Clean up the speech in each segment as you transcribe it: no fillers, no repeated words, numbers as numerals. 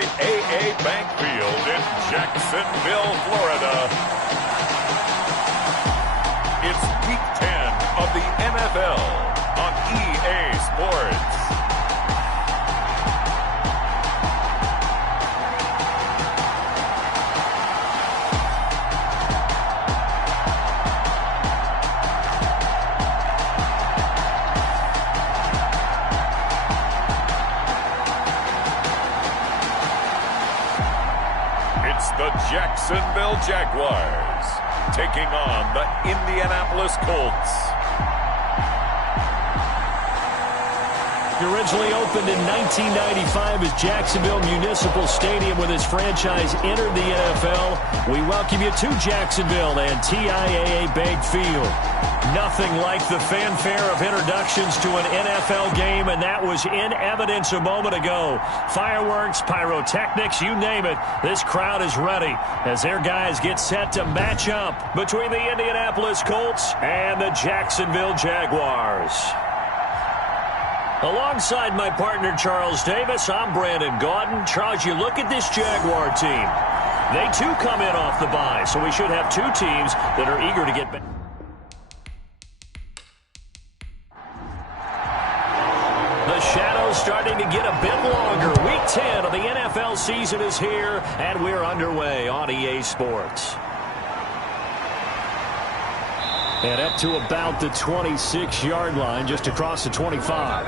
TIAA Bank Field in Jacksonville, Florida. It's Week 10 of the NFL on EA Sports. The Jacksonville Jaguars taking on the Indianapolis Colts. He originally opened in 1995 as Jacksonville Municipal Stadium when his franchise entered the NFL. We welcome you to Jacksonville and TIAA Bank Field. Nothing like the fanfare of introductions to an NFL game, and that was in evidence a moment ago. Fireworks, pyrotechnics, you name it. This crowd is ready as their guys get set to match up between the Indianapolis Colts and the Jacksonville Jaguars. Alongside my partner, Charles Davis, I'm Brandon Gaudin. Charles, you look at this Jaguar team. They, too, come in off the bye, so we should have two teams that are eager to get back. The shadow's starting to get a bit longer. Week 10 of the NFL season is here, and we're underway on EA Sports. And up to about the 26-yard line, just across the 25.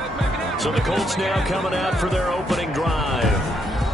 So the Colts now coming out for their opening drive.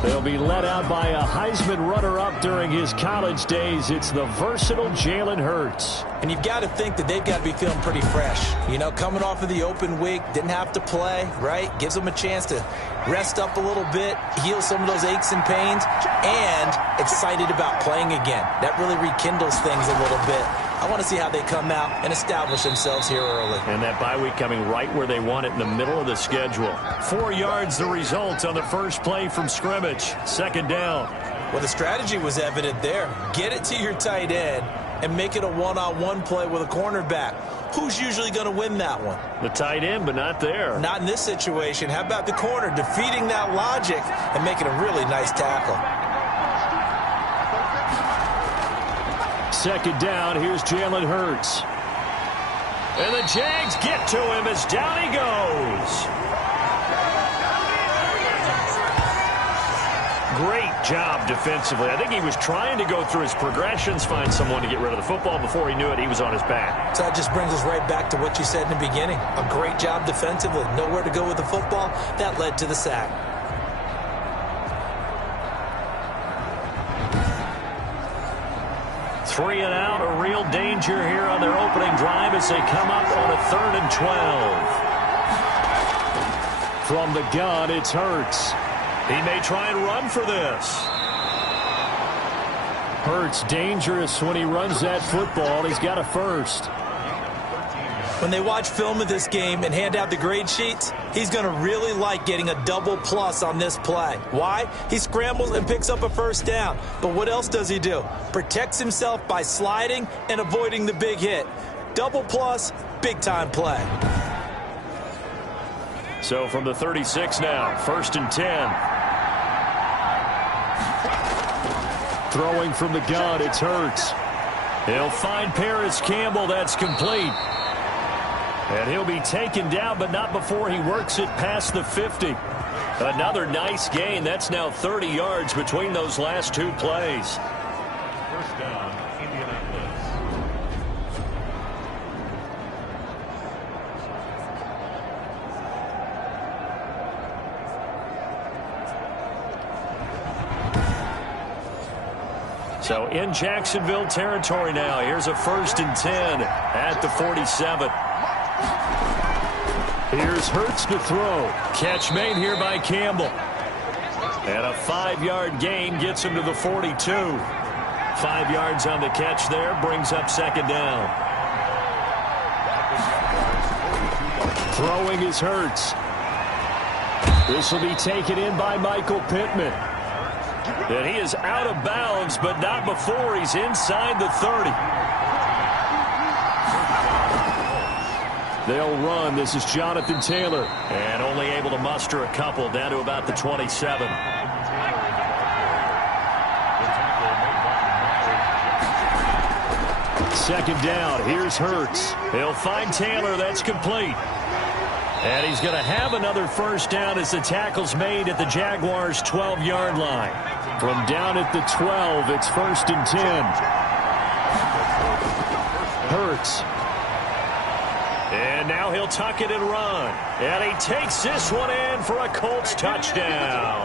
They'll be led out by a Heisman runner-up during his college days. It's the versatile Jalen Hurts. And you've got to think that they've got to be feeling pretty fresh. You know, coming off of the open week, didn't have to play, right? Gives them a chance to rest up a little bit, heal some of those aches and pains, and excited about playing again. That really rekindles things a little bit. I want to see how they come out and establish themselves here early. And that bye week coming right where they want it, in the middle of the schedule. 4 yards the result on the first play from scrimmage. Second down. Well, the strategy was evident there. Get it to your tight end and make it a one-on-one play with a cornerback. Who's usually going to win that one? The tight end, but not there. Not in this situation. How about the corner defeating that logic and making a really nice tackle? Second down, here's Jalen Hurts. And the Jags get to him as down he goes. Great job defensively. I think he was trying to go through his progressions, find someone to get rid of the football. Before he knew it, he was on his back. So that just brings us right back to what you said in the beginning. A great job defensively. Nowhere to go with the football. That led to the sack. Three and out, a real danger here on their opening drive as they come up on a 3rd and 12. From the gun, it's Hurts. He may try and run for this. Hurts dangerous when he runs that football. He's got a first. When they watch film of this game and hand out the grade sheets, he's going to really like getting a double plus on this play. Why? He scrambles and picks up a first down. But what else does he do? Protects himself by sliding and avoiding the big hit. Double plus, big-time play. So from the 36 now, 1st and 10. Throwing from the gun, it's Hurts. He'll find Paris Campbell. That's complete. And he'll be taken down, but not before he works it past the 50. Another nice gain. That's now 30 yards between those last two plays. First down, Indianapolis. So in Jacksonville territory now. Here's a 1st and 10 at the 47. Here's Hurts to throw. Catch made here by Campbell. And a 5-yard gain gets him to the 42. 5 yards on the catch there, brings up second down. Throwing is Hurts. This will be taken in by Michael Pittman. And he is out of bounds, but not before he's inside the 30. They'll run. This is Jonathan Taylor. And only able to muster a couple down to about the 27. second down. Here's Hurts. He'll find Taylor. That's complete. And he's going to have another first down as the tackle's made at the Jaguars' 12-yard line. From down at the 12, it's 1st and 10. Hurts. And now he'll tuck it and run. And he takes this one in for a Colts touchdown.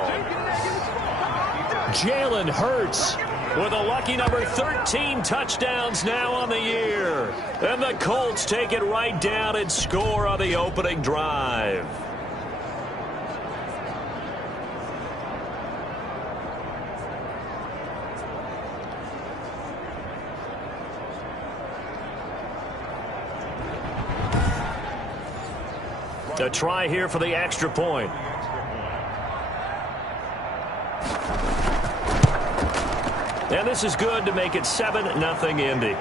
Jalen Hurts with a lucky number 13 touchdowns now on the year. And the Colts take it right down and score on the opening drive. A try here for the extra point. And this is good to make it 7-0 Indy.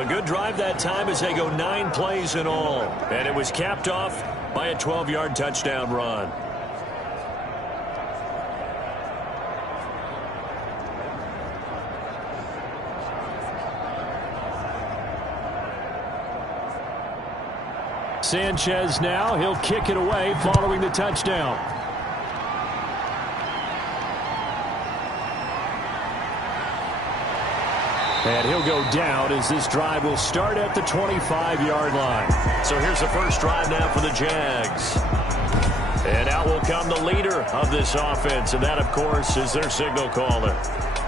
A good drive that time as they go 9 plays in all. And it was capped off by a 12-yard touchdown run. Sanchez now. He'll kick it away following the touchdown. And he'll go down as this drive will start at the 25-yard line. So here's the first drive now for the Jags. And out will come the leader of this offense, and that, of course, is their signal caller.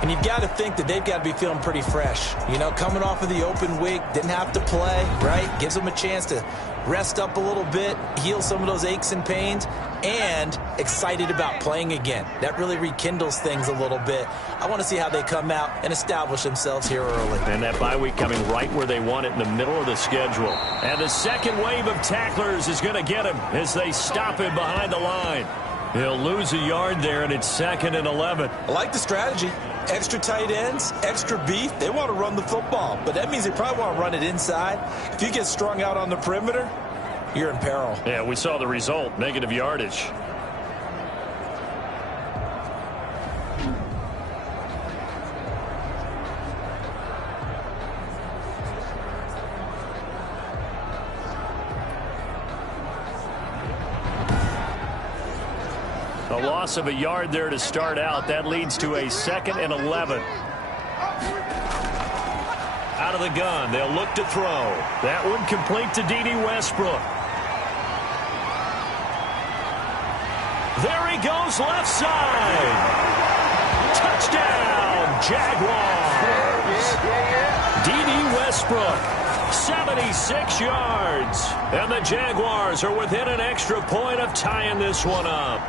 And you've got to think that they've got to be feeling pretty fresh. You know, coming off of the open week, didn't have to play, right? Gives them a chance to rest up a little bit, heal some of those aches and pains, and excited about playing again. That really rekindles things a little bit. I want to see how they come out and establish themselves here early. And that bye week coming right where they want it, in the middle of the schedule. And the second wave of tacklers is going to get him as they stop him behind the line. He'll lose a yard there, and it's 2nd and 11. I like the strategy. Extra tight ends, extra beef. They want to run the football, but that means they probably want to run it inside. If you get strung out on the perimeter, you're in peril. Yeah, we saw the result, negative yardage. A loss of a yard there to start out. That leads to a 2nd and 11. Out of the gun. They'll look to throw. That one complete to D.D. Westbrook. There he goes, left side. Touchdown, Jaguars. D.D. Westbrook, 76 yards. And the Jaguars are within an extra point of tying this one up.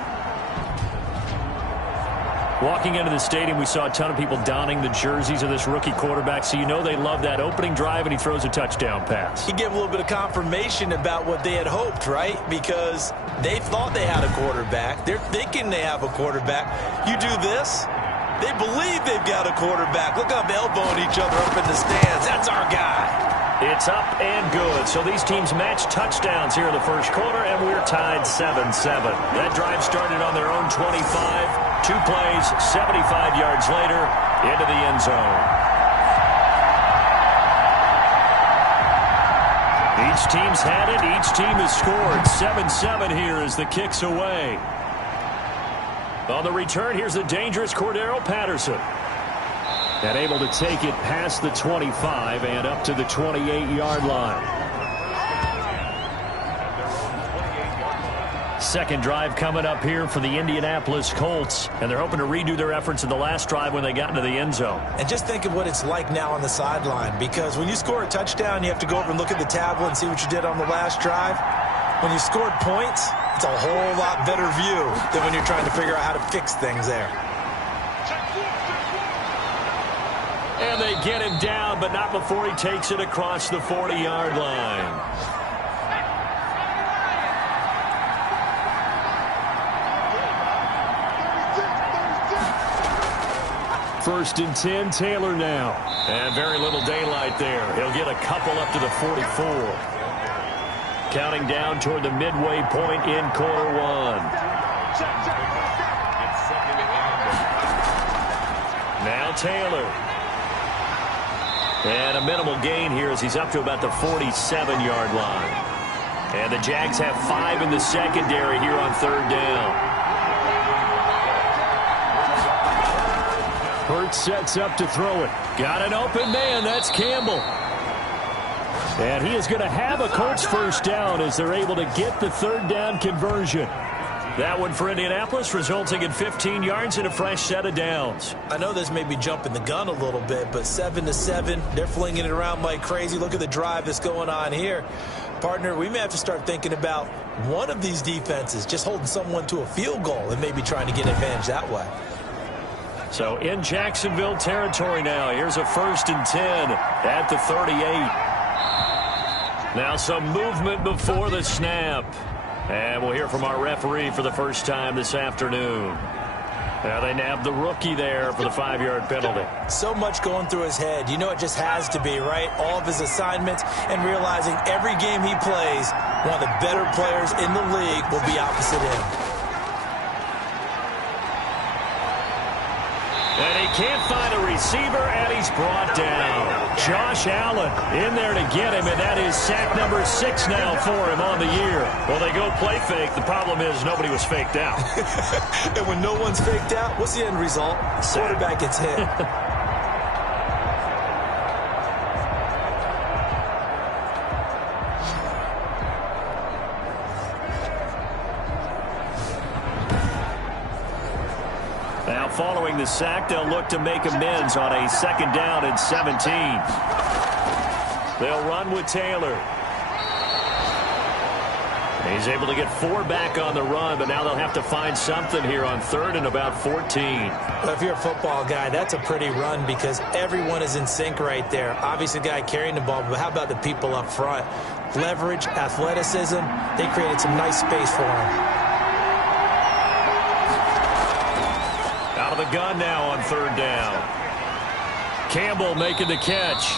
Walking into the stadium, we saw a ton of people donning the jerseys of this rookie quarterback, so you know they love that opening drive, and he throws a touchdown pass. He gave a little bit of confirmation about what they had hoped, right? Because they thought they had a quarterback. They're thinking they have a quarterback. You do this, they believe they've got a quarterback. Look how they're elbowing each other up in the stands. That's our guy. It's up and good. So these teams match touchdowns here in the first quarter, and we're tied 7-7. That drive started on their own 25. 2 plays, 75 yards later, into the end zone. Each team's had it. Each team has scored. 7-7 here as the kick's away. On the return, here's the dangerous Cordero Patterson. And able to take it past the 25 and up to the 28-yard line. Second drive coming up here for the Indianapolis Colts. And they're hoping to redo their efforts in the last drive when they got into the end zone. And just think of what it's like now on the sideline. Because when you score a touchdown, you have to go over and look at the tablet and see what you did on the last drive. When you scored points, it's a whole lot better view than when you're trying to figure out how to fix things there. And they get him down, but not before he takes it across the 40-yard line. First and 10, Taylor now. And very little daylight there. He'll get a couple up to the 44. Counting down toward the midway point in quarter one. Now Taylor. And a minimal gain here as he's up to about the 47-yard line. And the Jags have 5 in the secondary here on third down. Hurts sets up to throw it. Got an open man. That's Campbell. And he is going to have a Colts first down as they're able to get the third down conversion. That one for Indianapolis, resulting in 15 yards and a fresh set of downs. I know this may be jumping the gun a little bit, but 7-7, they're flinging it around like crazy. Look at the drive that's going on here. Partner, we may have to start thinking about one of these defenses just holding someone to a field goal and maybe trying to get an advantage that way. So in Jacksonville territory now. Here's a 1st and 10 at the 38. Now some movement before the snap. And we'll hear from our referee for the first time this afternoon. Now they nabbed the rookie there for the 5-yard penalty. So much going through his head. You know it just has to be, right? All of his assignments and realizing every game he plays, one of the better players in the league will be opposite him. And he can't find a receiver, and he's brought down. Josh Allen in there to get him, and that is sack number 6 now for him on the year. Well, they go play fake. The problem is nobody was faked out. And when no one's faked out, what's the end result? Quarterback gets hit. Now, following the sack, they'll look to make amends on a 2nd down and 17. They'll run with Taylor. He's able to get 4 back on the run, but now they'll have to find something here on 3rd and about 14. Well, if you're a football guy, that's a pretty run because everyone is in sync right there. Obviously, the guy carrying the ball, but how about the people up front? Leverage, athleticism, they created some nice space for him. Out of the gun now on 3rd down. Campbell making the catch.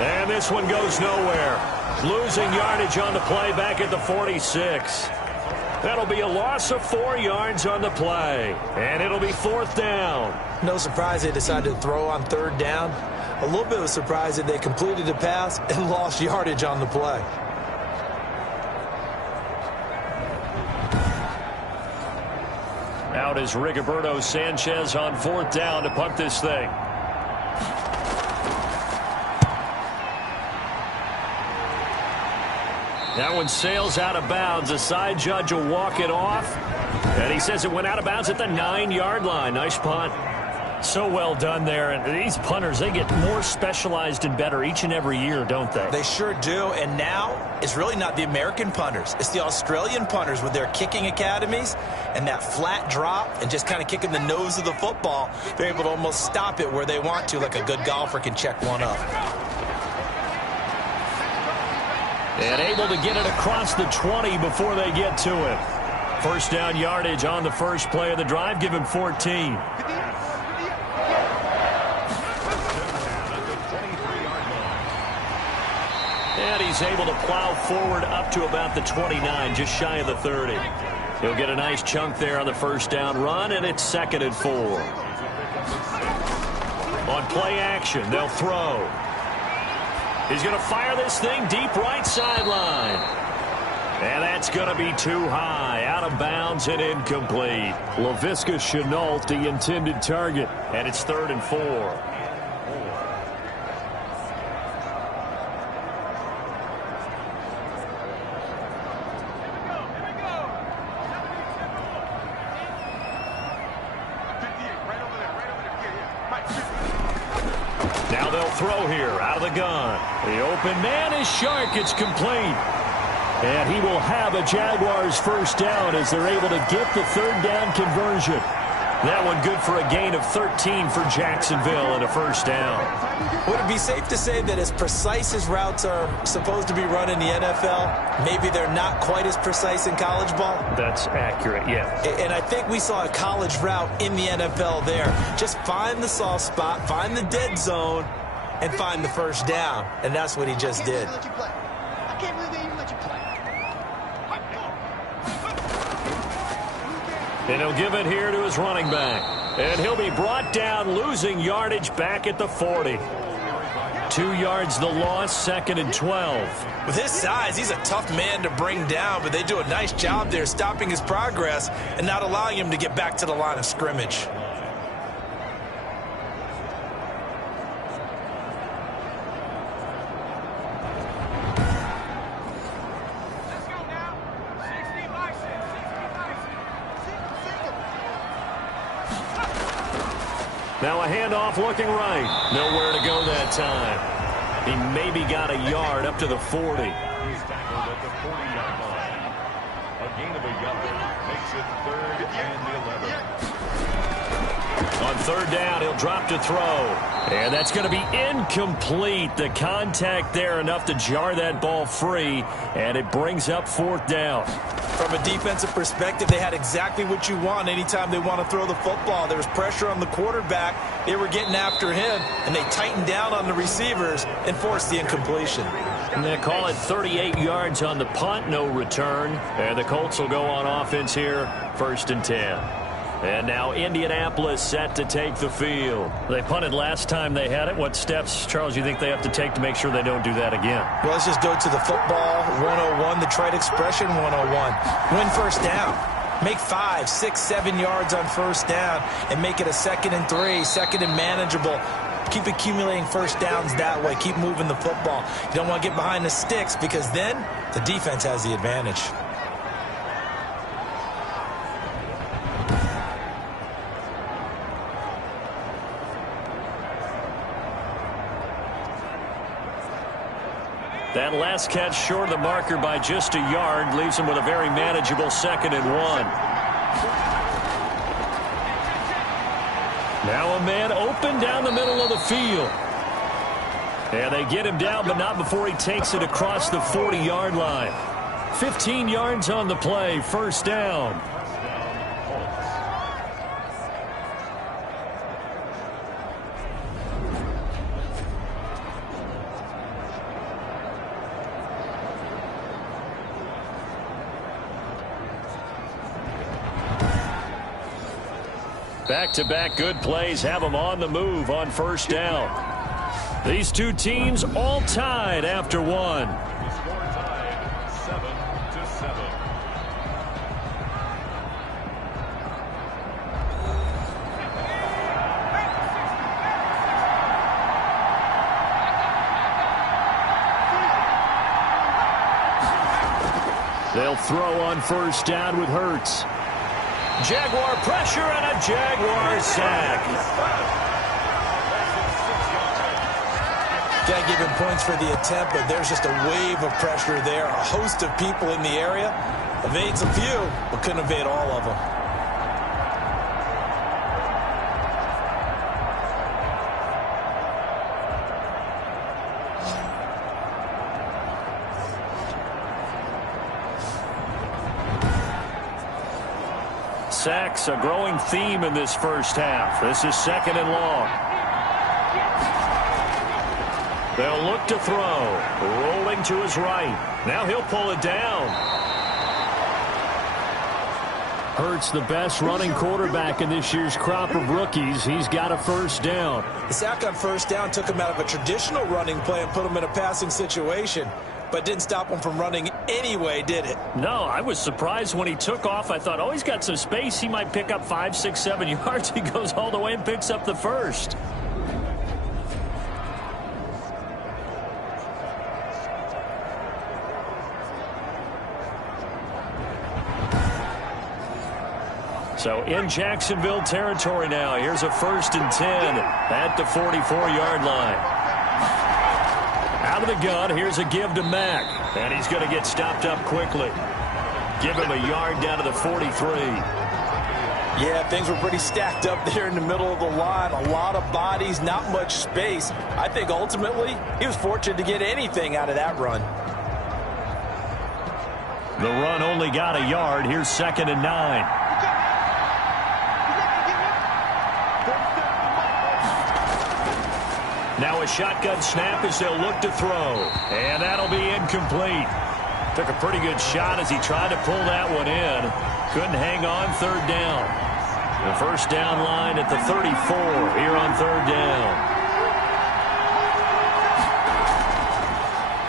And this one goes nowhere. Losing yardage on the play back at the 46. That'll be a loss of 4 yards on the play. And it'll be 4th down. No surprise they decided to throw on 3rd down. A little bit of a surprise that they completed the pass and lost yardage on the play. Out is Rigoberto Sanchez on 4th down to punt this thing. That one sails out of bounds. The side judge will walk it off. And he says it went out of bounds at the 9-yard line. Nice punt. So well done there. And these punters, they get more specialized and better each and every year, don't they? They sure do. And now it's really not the American punters. It's the Australian punters with their kicking academies and that flat drop and just kind of kicking the nose of the football. They're able to almost stop it where they want to, like a good golfer can check one up. And able to get it across the 20 before they get to it. 1st down yardage on the first play of the drive. Give him 14. And he's able to plow forward up to about the 29, just shy of the 30. He'll get a nice chunk there on the 1st down run, and it's 2nd and 4. On play action, they'll throw. He's going to fire this thing deep right sideline. And that's going to be too high, out of bounds and incomplete. Laviska Shenault, the intended target, and it's 3rd and 4. Now they'll throw here out of the gun. The open man is Shark. It's complete. And he will have a Jaguars 1st down as they're able to get the 3rd down conversion. That one good for a gain of 13 for Jacksonville and a 1st down. Would it be safe to say that as precise as routes are supposed to be run in the NFL, maybe they're not quite as precise in college ball? That's accurate, yeah. And I think we saw a college route in the NFL there. Just find the soft spot, find the dead zone, and find the 1st down. And that's what he just did. I can't believe they even let you play. And he'll give it here to his running back. And he'll be brought down, losing yardage back at the 40. 2 yards the loss, 2nd and 12. With his size, he's a tough man to bring down, but they do a nice job there stopping his progress and not allowing him to get back to the line of scrimmage. Now a handoff looking right. Nowhere to go that time. He maybe got a yard up to the 40. He's tackled at the 40-yard line. A gain of a yard makes it 3rd and 11. On 3rd down, he'll drop to throw. And that's going to be incomplete. The contact there enough to jar that ball free, and it brings up 4th down. From a defensive perspective, they had exactly what you want anytime they want to throw the football. There was pressure on the quarterback. They were getting after him, and they tightened down on the receivers and forced the incompletion. And they call it 38 yards on the punt, no return. And the Colts will go on offense here, 1st and 10. And now Indianapolis set to take the field. They punted last time they had it. What steps, Charles, you think they have to take to make sure they don't do that again? Well, let's just go to the football 101, the trite expression 101. Win 1st down. Make 5, 6, 7 yards on 1st down and make it a 2nd and 3, 2nd and manageable. Keep accumulating 1st downs that way. Keep moving the football. You don't want to get behind the sticks because then the defense has the advantage. That last catch short of the marker by just a yard leaves him with a very manageable 2nd and 1. Now a man open down the middle of the field. And they get him down, but not before he takes it across the 40-yard line. 15 yards on the play, 1st down. Back-to-back good plays have them on the move on 1st down. These two teams all tied after 1. The score tied 7-7. They'll throw on 1st down with Hurts. Jaguar pressure and a Jaguar sack. Can't give him points for the attempt, but there's just a wave of pressure there. A host of people in the area. Evades a few, but couldn't evade all of them. Sacks, a growing theme in this 1st half. This is 2nd and long. They'll look to throw. Rolling to his right. Now he'll pull it down. Hurts, the best running quarterback in this year's crop of rookies. He's got a 1st down. The sack on 1st down took him out of a traditional running play and put him in a passing situation, but didn't stop him from running anyway, did it? No, I was surprised when he took off. I thought, oh, he's got some space. He might pick up 5, 6, 7 yards. He goes all the way and picks up the 1st. So in Jacksonville territory now. Here's a 1st and 10 at the 44-yard line. Out of the gun, here's a give to Mack. And he's going to get stopped up quickly. Give him a yard down to the 43. Yeah, things were pretty stacked up there in the middle of the line. A lot of bodies, not much space. I think ultimately he was fortunate to get anything out of that run. The run only got a yard. Here's 2nd and 9. Now a shotgun snap as they'll look to throw. And that'll be incomplete. Took a pretty good shot as he tried to pull that one in. Couldn't hang on 3rd down. The 1st down line at the 34 here on 3rd down.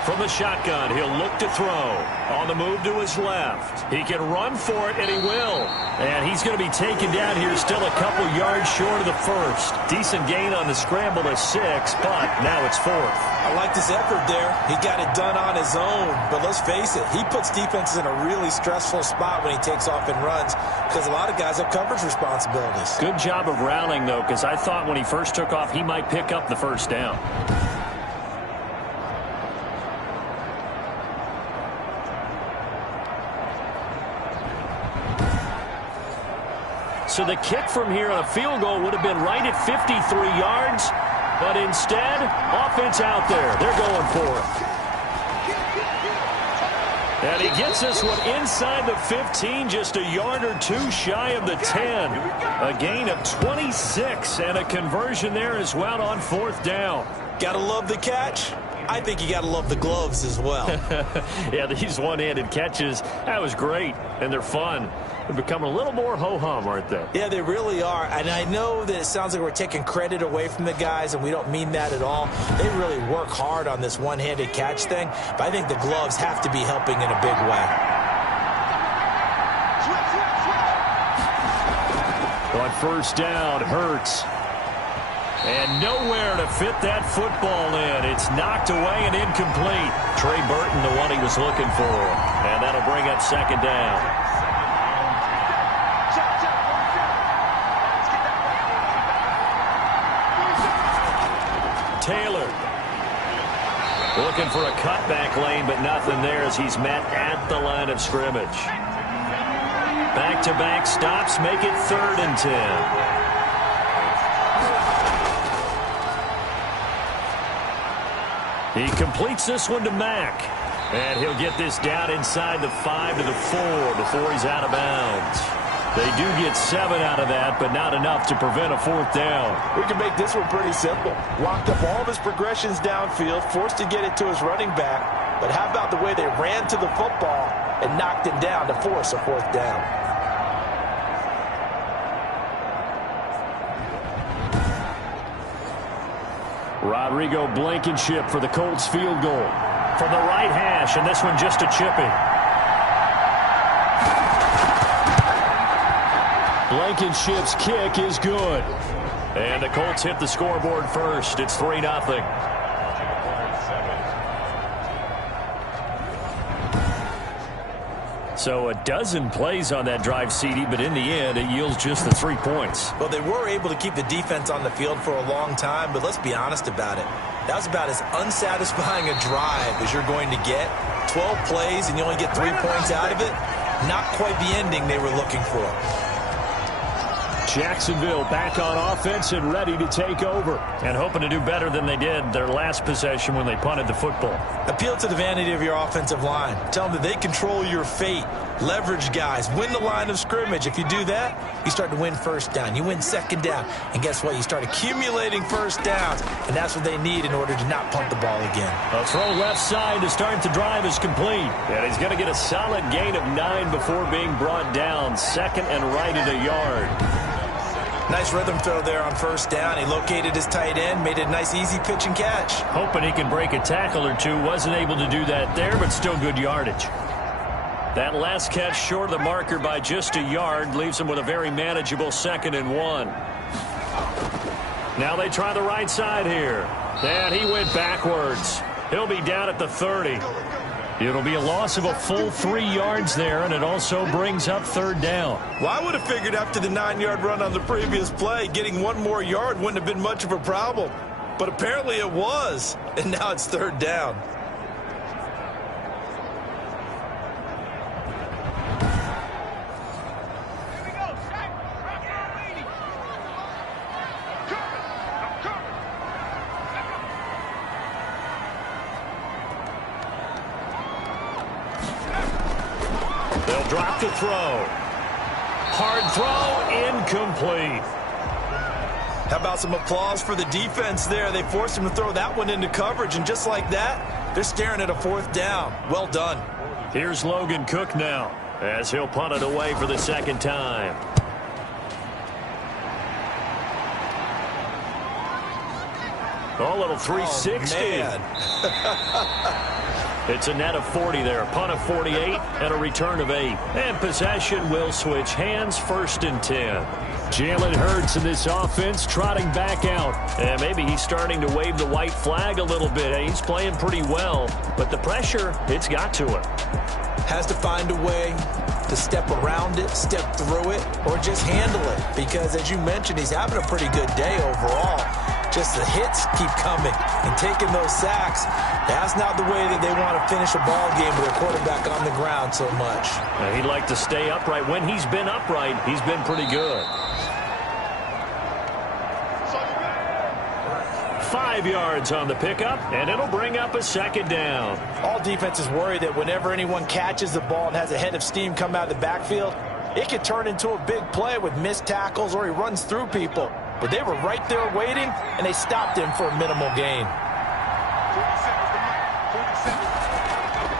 From the shotgun, he'll look to throw. On the move to his left. He can run for it, and he will. And he's going to be taken down here still a couple yards short of the first. Decent gain on the scramble to 6, but now it's 4th. I like this effort there. He got it done on his own. But let's face it, he puts defenses in a really stressful spot when he takes off and runs because a lot of guys have coverage responsibilities. Good job of rallying, though, because I thought when he first took off, he might pick up the first down. So the kick from here on a field goal would have been right at 53 yards, but instead, offense out there. They're going for it. And he gets this one inside the 15, just a yard or two shy of the 10. A gain of 26 and a conversion there as well on 4th down. Gotta love the catch. I think you gotta love the gloves as well. Yeah, these one-handed catches, that was great, and they're fun. They're becoming a little more ho-hum, aren't they? Yeah, they really are. And I know that it sounds like we're taking credit away from the guys, and we don't mean that at all. They really work hard on this one-handed catch thing, but I think the gloves have to be helping in a big way. On 1st down, Hurts. And nowhere to fit that football in. It's knocked away and incomplete. Trey Burton, the one he was looking for. And that'll bring up 2nd down. Taylor. Looking for a cutback lane, but nothing there as he's met at the line of scrimmage. Back-to-back stops make it 3rd and 10. He completes this one to Mack. And he'll get this down inside the 5 to the 4 before he's out of bounds. They do get 7 out of that, but not enough to prevent a 4th down. We can make this one pretty simple. Locked up all of his progressions downfield, forced to get it to his running back. But how about the way they ran to the football and knocked him down to force a 4th down? Rodrigo Blankenship for the Colts field goal. From the right hash, and this one just a chipping. Blankenship's kick is good. And the Colts hit the scoreboard first. It's 3-0. So a dozen plays on that drive, CD, but in the end, it yields just the 3 points. Well, they were able to keep the defense on the field for a long time, but let's be honest about it. That was about as unsatisfying a drive as you're going to get. 12 plays and you only get 3 points out of it. Not quite the ending they were looking for. Jacksonville back on offense and ready to take over. And hoping to do better than they did their last possession when they punted the football. Appeal to the vanity of your offensive line. Tell them that they control your fate. Leverage guys. Win the line of scrimmage. If you do that, you start to win 1st down. You win 2nd down. And guess what? You start accumulating 1st downs. And that's what they need in order to not punt the ball again. A throw left side to start the drive is complete. And he's going to get a solid gain of 9 before being brought down. 2nd and right at a yard. Nice rhythm throw there on 1st down. He located his tight end, made it a nice easy pitch and catch. Hoping he can break a tackle or two. Wasn't able to do that there, but still good yardage. That last catch short of the marker by just a yard leaves him with a very manageable 2nd and 1. Now they try the right side here. And he went backwards. He'll be down at the 30. It'll be a loss of a full 3 yards there, and it also brings up 3rd down. Well, I would have figured after the 9-yard run on the previous play, getting 1 more yard wouldn't have been much of a problem. But apparently it was, and now it's 3rd down. They'll drop the throw. Hard throw, incomplete. How about some applause for the defense there? They forced him to throw that one into coverage, and just like that, they're staring at a 4th down. Well done. Here's Logan Cook now, as he'll punt it away for the 2nd time. A little 360. Oh, man. It's a net of 40 there, punt of 48, and a return of 8. And possession will switch hands, 1st and 10. Jalen Hurts in this offense trotting back out. And maybe he's starting to wave the white flag a little bit. He's playing pretty well, but the pressure, it's got to him. Has to find a way to step around it, step through it, or just handle it. Because, as you mentioned, he's having a pretty good day overall. Just the hits keep coming and taking those sacks. That's not the way that they want to finish a ball game with their quarterback on the ground so much. He'd like to stay upright. When he's been upright, he's been pretty good. 5 yards on the pickup, and it'll bring up a 2nd down. All defenses worry that whenever anyone catches the ball and has a head of steam come out of the backfield, it could turn into a big play with missed tackles or he runs through people. But they were right there waiting, and they stopped him for a minimal gain.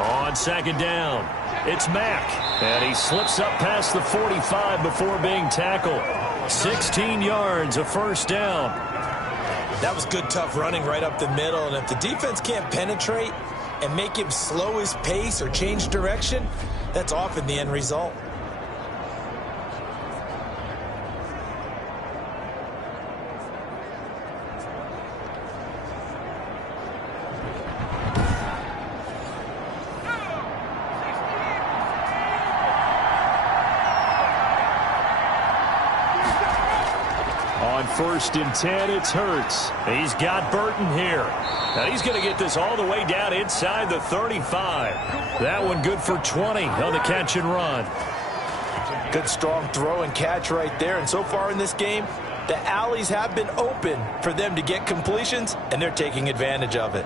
On 2nd down, it's Mack, and he slips up past the 45 before being tackled. 16 yards, a 1st down. That was good, tough running right up the middle. And if the defense can't penetrate and make him slow his pace or change direction, that's often the end result. On 1st and 10, it's Hurts. He's got Burton here. Now he's going to get this all the way down inside the 35. That one good for 20 on the catch and run. Good strong throw and catch right there. And so far in this game, the alleys have been open for them to get completions, and they're taking advantage of it.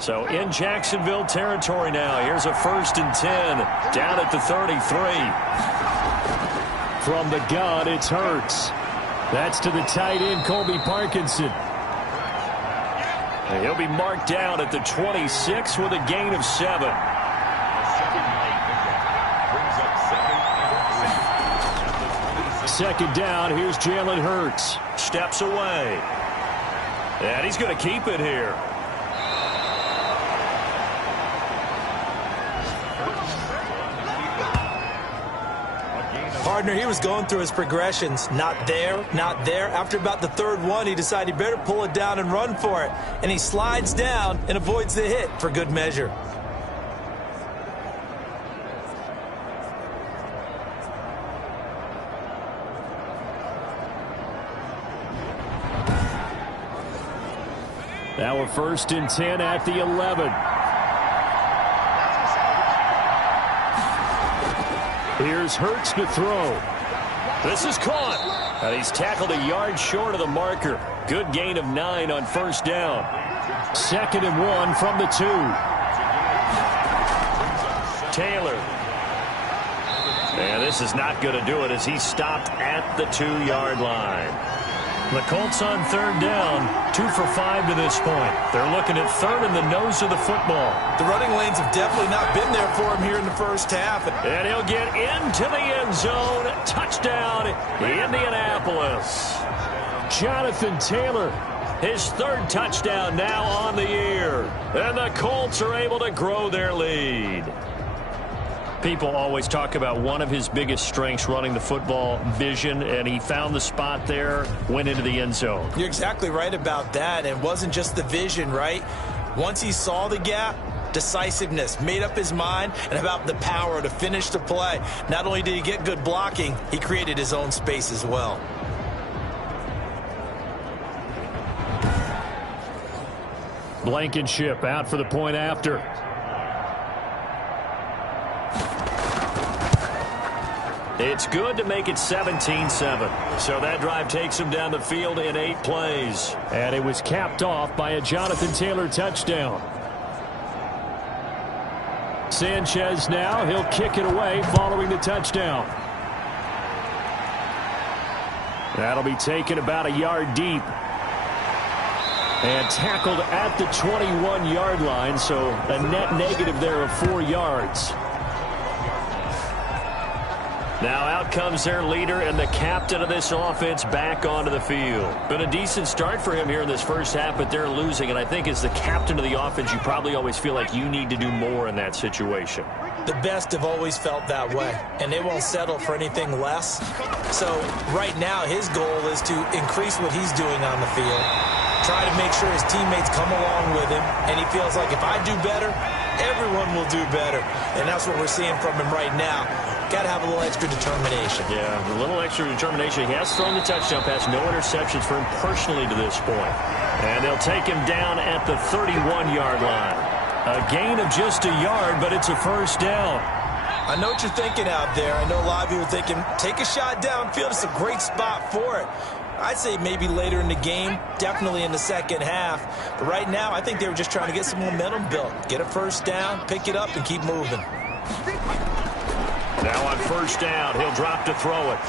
So in Jacksonville territory now. Here's a 1st and 10 down at the 33. From the gun, it's Hurts. That's to the tight end, Colby Parkinson. And he'll be marked down at the 26 with a gain of 7. Second down, here's Jalen Hurts. Steps away. And he's going to keep it here. Partner, he was going through his progressions. Not there, not there. After about the 3rd one, he decided he better pull it down and run for it. And he slides down and avoids the hit for good measure. Now a 1st and 10 at the 11. Here's Hurts to throw. This is caught. And he's tackled a yard short of the marker. Good gain of 9 on 1st down. 2nd and 1 from the 2. Taylor. And this is not going to do it as he's stopped at the 2-yard line. The Colts on 3rd down, 2 for 5 to this point. They're looking at 3rd in the nose of the football. The running lanes have definitely not been there for him here in the 1st half. And he'll get into the end zone. Touchdown, Indianapolis. Jonathan Taylor, his 3rd touchdown now on the year. And the Colts are able to grow their lead. People always talk about one of his biggest strengths running the football, vision, and he found the spot there, went into the end zone. You're exactly right about that. It wasn't just the vision, right? Once he saw the gap, decisiveness, made up his mind, and about the power to finish the play. Not only did he get good blocking, he created his own space as well. Blankenship out for the point after. It's good to make it 17-7. So that drive takes him down the field in 8 plays. And it was capped off by a Jonathan Taylor touchdown. Sanchez now, he'll kick it away following the touchdown. That'll be taken about a yard deep. And tackled at the 21-yard line, so a net negative there of 4 yards. Now out comes their leader and the captain of this offense back onto the field. Been a decent start for him here in this first half, but they're losing. And I think as the captain of the offense, you probably always feel like you need to do more in that situation. The best have always felt that way, and they won't settle for anything less. So right now his goal is to increase what he's doing on the field, try to make sure his teammates come along with him, and he feels like if I do better, everyone will do better. And that's what we're seeing from him right now. Got to have a little extra determination. Yeah, a little extra determination. He has thrown the touchdown pass. No interceptions for him personally to this point. And they'll take him down at the 31-yard line. A gain of just a yard, but it's a first down. I know what you're thinking out there. I know a lot of you are thinking, take a shot downfield. It's a great spot for it. I'd say maybe later in the game, definitely in the second half. But right now, I think they were just trying to get some momentum built. Get a first down, pick it up, and keep moving. Now on first down, he'll drop to throw it.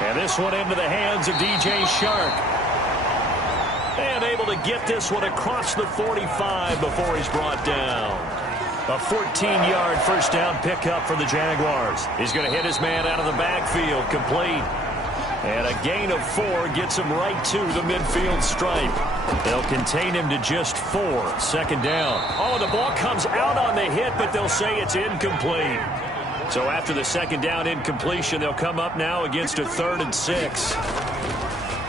And this one into the hands of DJ Shark. And able to get this one across the 45 before he's brought down. A 14-yard first down pickup for the Jaguars. He's going to hit his man out of the backfield, complete. And a gain of 4 gets him right to the midfield stripe. They'll contain him to just 4. Second down. Oh, the ball comes out on the hit, but they'll say it's incomplete. So after the second down incompletion, they'll come up now against a 3rd and 6.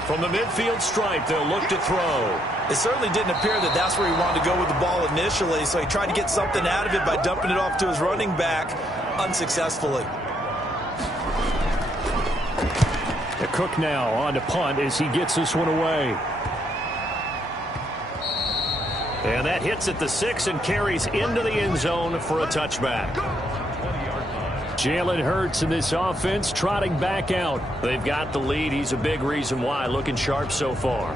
From the midfield stripe, they'll look to throw. It certainly didn't appear that that's where he wanted to go with the ball initially, so he tried to get something out of it by dumping it off to his running back unsuccessfully. The Cook now on to punt as he gets this one away. And that hits at the 6 and carries into the end zone for a touchback. Jalen Hurts in this offense trotting back out. They've got the lead. He's a big reason why. Looking sharp so far.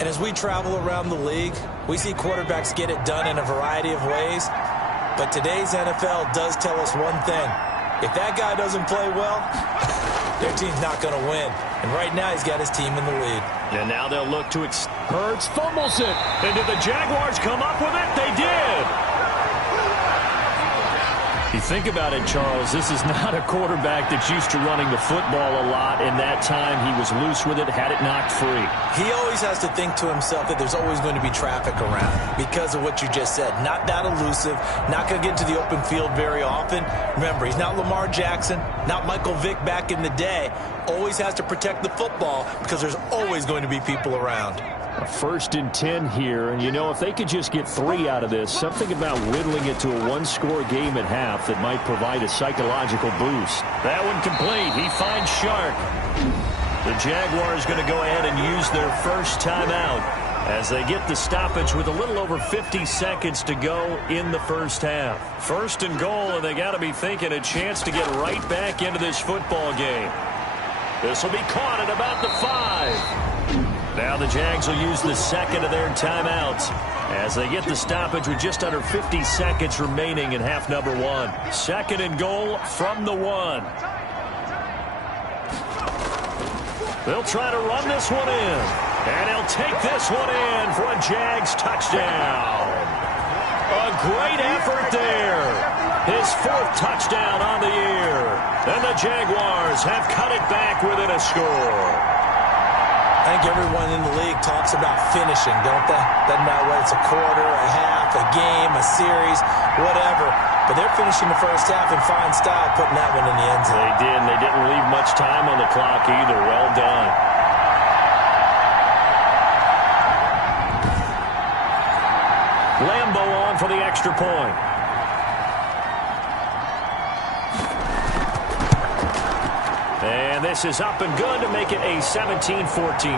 And as we travel around the league, we see quarterbacks get it done in a variety of ways. But today's NFL does tell us one thing. If that guy doesn't play well, their team's not going to win. And right now he's got his team in the lead. And now they'll look to Hurts fumbles it. And did the Jaguars come up with it? They did. You think about it, Charles, this is not a quarterback that's used to running the football a lot. In that time, he was loose with it, had it knocked free. He always has to think to himself that there's always going to be traffic around because of what you just said. Not that elusive, not going to get into the open field very often. Remember, he's not Lamar Jackson, not Michael Vick back in the day. Always has to protect the football because there's always going to be people around. A 1st and 10 here, and you know, if they could just get 3 out of this, something about whittling it to a 1-score game at half that might provide a psychological boost. That one complete. He finds Shark. The Jaguars going to go ahead and use their first timeout as they get the stoppage with a little over 50 seconds to go in the first half. 1st and goal, and they got to be thinking a chance to get right back into this football game. This will be caught at about the 5. Now the Jags will use the second of their timeouts as they get the stoppage with just under 50 seconds remaining in half number 1. 2nd and goal from the 1. They'll try to run this one in. And he'll take this one in for a Jags touchdown. A great effort there. His 4th touchdown on the year. And the Jaguars have cut it back within a score. I think everyone in the league talks about finishing, don't they? Doesn't matter whether it's a quarter, a half, a game, a series, whatever. But they're finishing the first half in fine style, putting that one in the end zone. They did, and they didn't leave much time on the clock either. Well done. Lambo on for the extra point. And this is up and good to make it a 17-14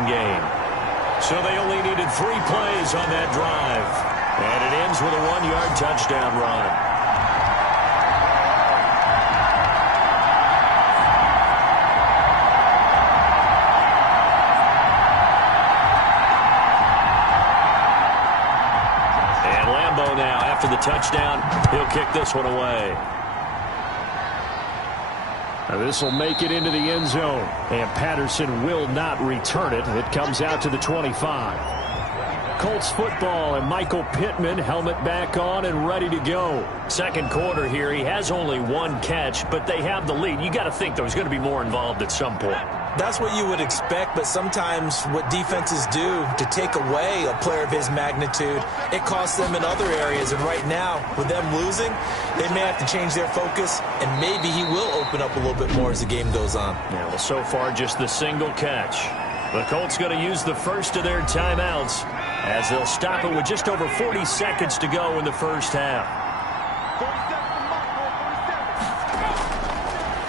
game. So they only needed 3 plays on that drive. And it ends with a 1-yard touchdown run. And Lambo now, after the touchdown, he'll kick this one away. Now this will make it into the end zone, and Patterson will not return it. It comes out to the 25. Colts football, and Michael Pittman, helmet back on and ready to go. Second quarter here, he has only one catch, but they have the lead. You got to think there's going to be more involved at some point. That's what you would expect, but sometimes what defenses do to take away a player of his magnitude, it costs them in other areas. And right now, with them losing, they may have to change their focus, and maybe he will open up a little bit more as the game goes on. Yeah, well, so far, just the single catch. The Colts going to use the first of their timeouts as they'll stop it with just over 40 seconds to go in the first half.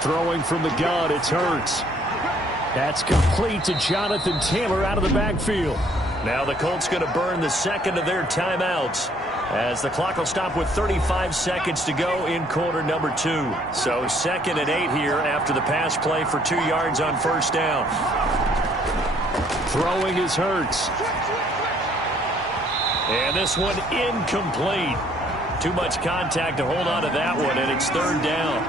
Throwing from the gun, it's Hurts. That's complete to Jonathan Taylor out of the backfield. Now the Colts going to burn the second of their timeouts as the clock will stop with 35 seconds to go in quarter number 2. So 2nd and 8 here after the pass play for 2 yards on first down. Throwing is Hurts. And this one incomplete. Too much contact to hold on to that one, and it's 3rd down.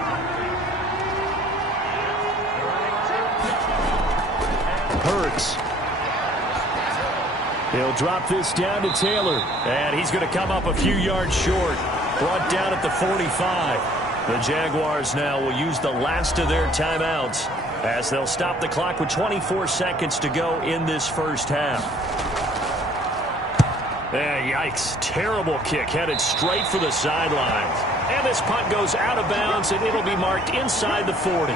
Hurts. He'll drop this down to Taylor. And he's going to come up a few yards short. Brought down at the 45. The Jaguars now will use the last of their timeouts as they'll stop the clock with 24 seconds to go in this first half. Yikes. Terrible kick headed straight for the sidelines. And this punt goes out of bounds, and it'll be marked inside the 40.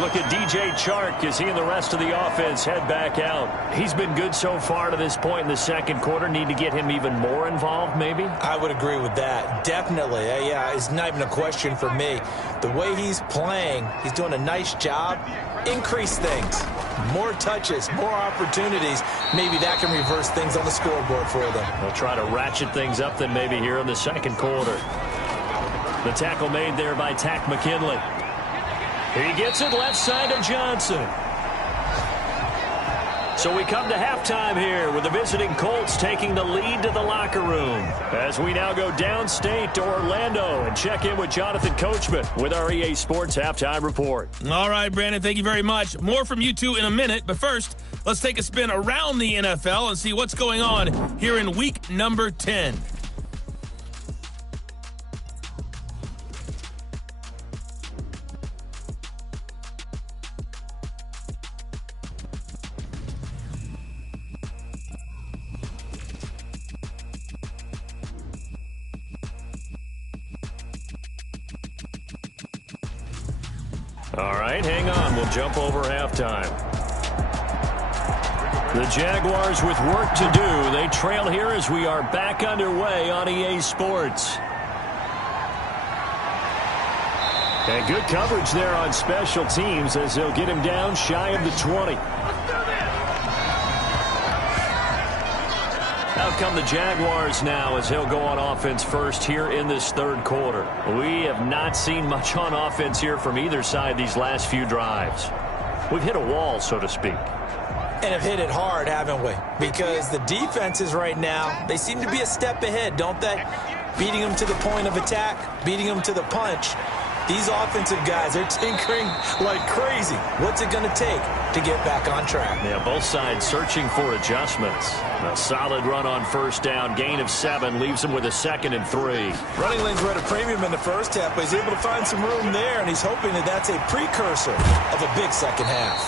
Look at DJ Chark as he and the rest of the offense head back out. He's been good so far to this point in the second quarter. Need to get him even more involved, maybe? I would agree with that. Definitely. Yeah, it's not even a question for me. The way he's playing, he's doing a nice job. Increase things. More touches, more opportunities. Maybe that can reverse things on the scoreboard for them. They'll try to ratchet things up then maybe here in the second quarter. The tackle made there by Tack McKinley. He gets it left side to Johnson. So we come to halftime here with the visiting Colts taking the lead to the locker room. As we now go downstate to Orlando and check in with Jonathan Coachman with our EA Sports Halftime Report. All right, Brandon, thank you very much. More from you two in a minute, but first, let's take a spin around the NFL and see what's going on here in week number 10. All right, hang on. We'll jump over halftime. The Jaguars with work to do. They trail here as we are back underway on EA Sports. And good coverage there on special teams as they'll get him down shy of the 20. Out come the Jaguars now as he'll go on offense first here in this third quarter. We have not seen much on offense here from either side these last few drives. We've hit a wall, so to speak. And have hit it hard, haven't we? Because the defenses right now, they seem to be a step ahead, don't they? Beating them to the point of attack, beating them to the punch. These offensive guys, they're tinkering like crazy. What's it going to take to get back on track? Yeah, both sides searching for adjustments. A solid run on first down. Gain of 7 leaves him with a 2nd and 3. Running lanes were at a premium in the first half, but he's able to find some room there, and he's hoping that that's a precursor of a big second half.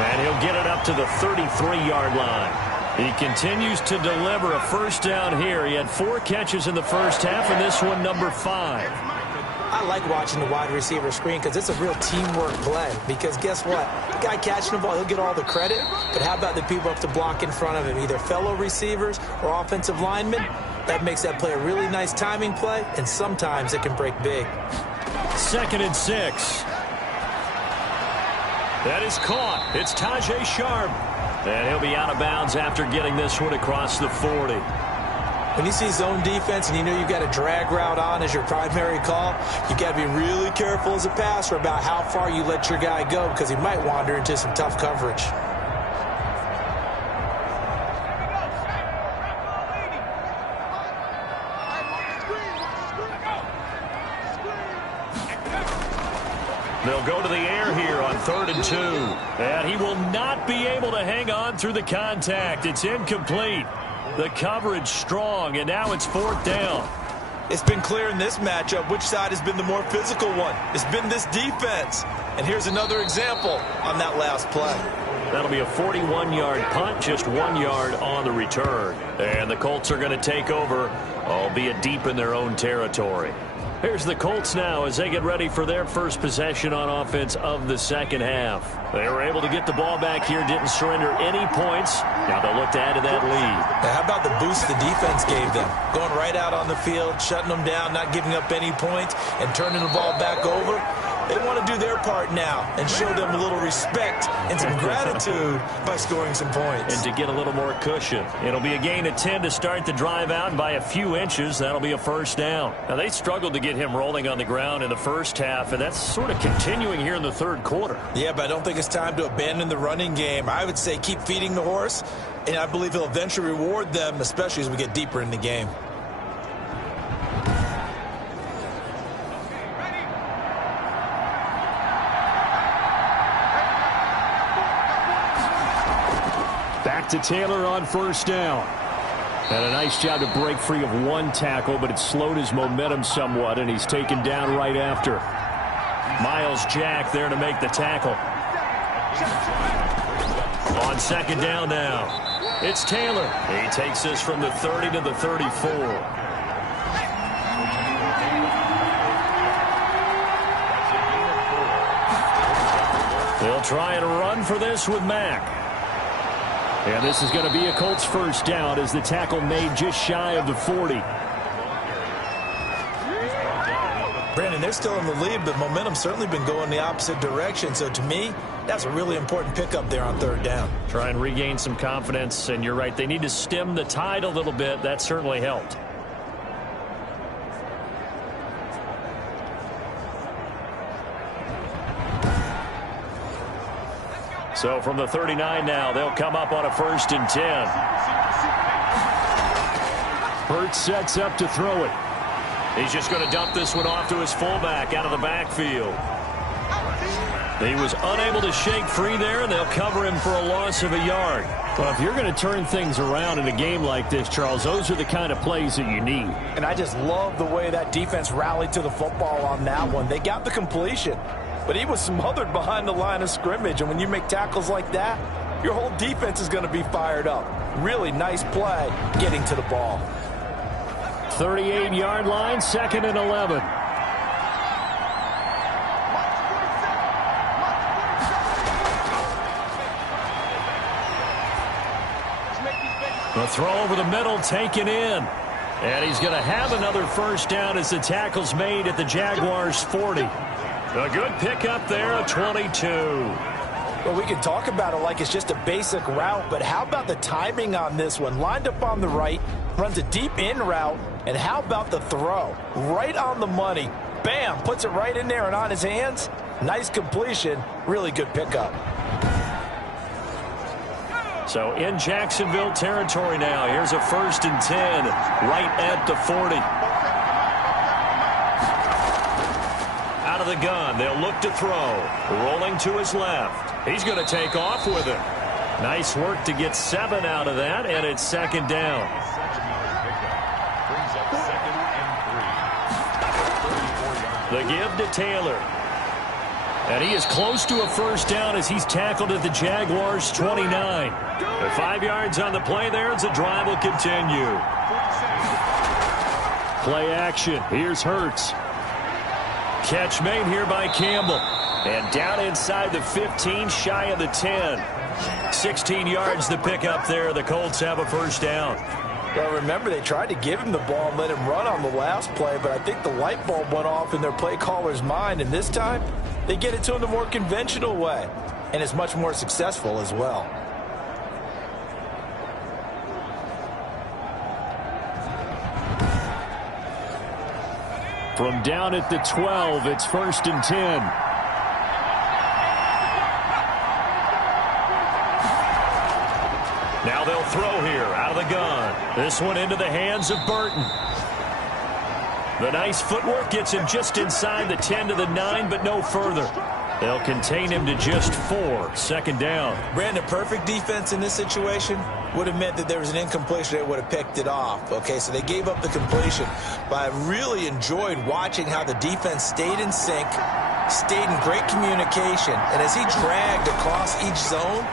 And he'll get it up to the 33-yard line. He continues to deliver a first down here. He had 4 catches in the first half, and this one number 5. I like watching the wide receiver screen because it's a real teamwork play. Because guess what? The guy catching the ball, he'll get all the credit. But how about the people up to block in front of him, either fellow receivers or offensive linemen? That makes that play a really nice timing play, and sometimes it can break big. 2nd and 6. That is caught. It's Tajay Sharp. And he'll be out of bounds after getting this one across the 40. When you see zone defense and you know you've got a drag route on as your primary call, you got to be really careful as a passer about how far you let your guy go because he might wander into some tough coverage. They'll go to the air here on 3rd and 2. And he will not be able to hang on through the contact. It's incomplete. The coverage strong, and now it's 4th down. It's been clear in this matchup which side has been the more physical one. It's been this defense. And here's another example on that last play. That'll be a 41-yard punt, just 1 yard on the return. And the Colts are going to take over, albeit deep in their own territory. Here's the Colts now as they get ready for their first possession on offense of the second half. They were able to get the ball back here, didn't surrender any points. Now they'll look to add to that lead. Now, how about the boost the defense gave them? Going right out on the field, shutting them down, not giving up any points, and turning the ball back over. They want to do their part now and show them a little respect and some gratitude by scoring some points. And to get a little more cushion. It'll be a gain of 10 to start the drive out, and by a few inches, that'll be a 1st down. Now, they struggled to get him rolling on the ground in the first half, and that's sort of continuing here in the 3rd quarter. Yeah, but I don't think it's time to abandon the running game. I would say keep feeding the horse, and I believe he'll eventually reward them, especially as we get deeper in the game. Back to Taylor on 1st down. And a nice job to break free of 1 tackle, but it slowed his momentum somewhat, and he's taken down right after. Miles Jack there to make the tackle. On 2nd down now, it's Taylor. He takes this from the 30 to the 34. They'll try and run for this with Mack. And this is going to be a Colts 1st down as the tackle made just shy of the 40. Brandon, they're still in the lead, but momentum's certainly been going the opposite direction. So to me, that's a really important pickup there on 3rd down. Try and regain some confidence, and you're right. They need to stem the tide a little bit. That certainly helped. So from the 39 now, they'll come up on a 1st and 10. Hurts sets up to throw it. He's just going to dump this one off to his fullback out of the backfield. He was unable to shake free there, and they'll cover him for a loss of a yard. Well, if you're going to turn things around in a game like this, Charles, those are the kind of plays that you need. And I just love the way that defense rallied to the football on that one. They got the completion, but he was smothered behind the line of scrimmage. And when you make tackles like that, your whole defense is going to be fired up. Really nice play getting to the ball. 38-yard line, 2nd and 11. The throw over the middle taken in. And he's going to have another 1st down as the tackle's made at the Jaguars' 40. A good pickup there, a 22. Well, we can talk about it like it's just a basic route, but how about the timing on this one? Lined up on the right, runs a deep in route, and how about the throw? Right on the money. Bam, puts it right in there and on his hands. Nice completion, really good pickup. So in Jacksonville territory now. Here's a 1st and 10 right at the 40. Out of the gun, they'll look to throw. Rolling to his left. He's going to take off with it. Nice work to get 7 out of that, and it's 2nd down. The give to Taylor. And he is close to a 1st down as he's tackled at the Jaguars' 29. 5 yards on the play there as the drive will continue. Play action. Here's Hurts. Catch made here by Campbell. And down inside the 15, shy of the 10. 16 yards to pick up there. The Colts have a 1st down. Well, remember, they tried to give him the ball and let him run on the last play, but I think the light bulb went off in their play caller's mind, and this time they get it to him the more conventional way, and it's much more successful as well. From down at the 12, it's 1st and 10. Now they'll throw here out of the gun. This one into the hands of Burton. The nice footwork gets him just inside the 10 to the 9, but no further. They'll contain him to just 4. Second down. Brandon, perfect defense in this situation would have meant that there was an incompletion. They would have picked it off. Okay, so they gave up the completion. But I really enjoyed watching how the defense stayed in sync, stayed in great communication. And as he dragged across each zone,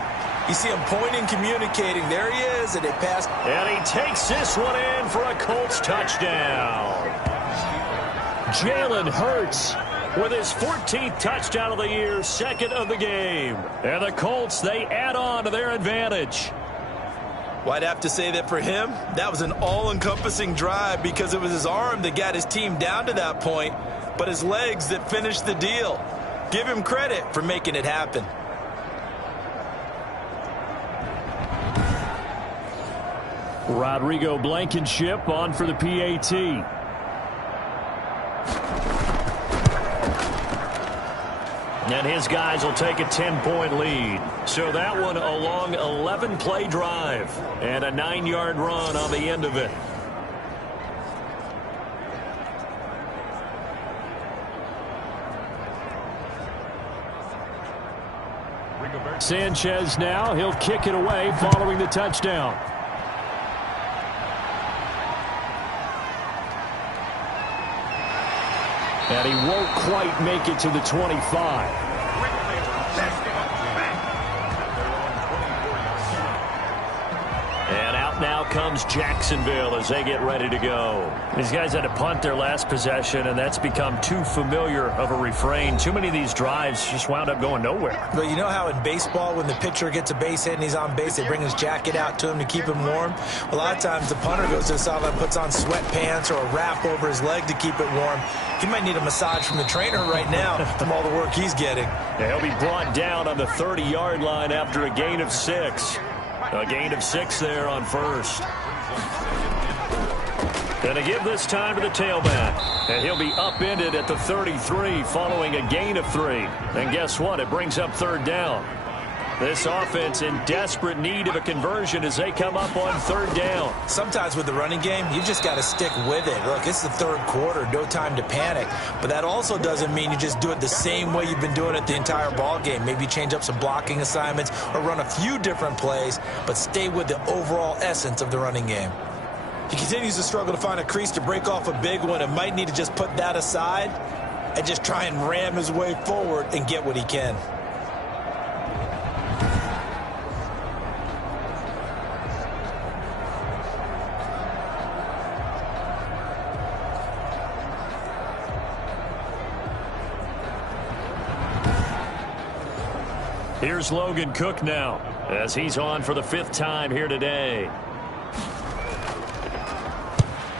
you see him pointing, communicating. There he is, and they passed. And he takes this one in for a Colts touchdown. Jalen Hurts with his 14th touchdown of the year, second of the game. And the Colts, they add on to their advantage. Well, I'd have to say that for him, that was an all-encompassing drive because it was his arm that got his team down to that point, but his legs that finished the deal. Give him credit for making it happen. Rodrigo Blankenship on for the PAT. And his guys will take a 10-point lead. So that one a long 11-play drive and a 9-yard run on the end of it. Sanchez now, he'll kick it away following the touchdown. And he won't quite make it to the 25. And out now comes Jacksonville as they get ready to go. These guys had to punt their last possession, and that's become too familiar of a refrain. Too many of these drives just wound up going nowhere. But you know how in baseball, when the pitcher gets a base hit and he's on base, they bring his jacket out to him to keep him warm? A lot of times the punter goes to the sideline, puts on sweatpants or a wrap over his leg to keep it warm. He might need a massage from the trainer right now from all the work he's getting. Yeah, he'll be brought down on the 30-yard line after a gain of 6. A gain of 6 there on first. Going to give this time to the tailback. And he'll be upended at the 33 following a gain of 3. And guess what? It brings up third down. This offense in desperate need of a conversion as they come up on third down. Sometimes with the running game, you just got to stick with it. Look, it's the third quarter, no time to panic. But that also doesn't mean you just do it the same way you've been doing it the entire ball game. Maybe change up some blocking assignments or run a few different plays, but stay with the overall essence of the running game. He continues to struggle to find a crease to break off a big one and might need to just put that aside and just try and ram his way forward and get what he can. Here's Logan Cook now as he's on for the 5th time here today.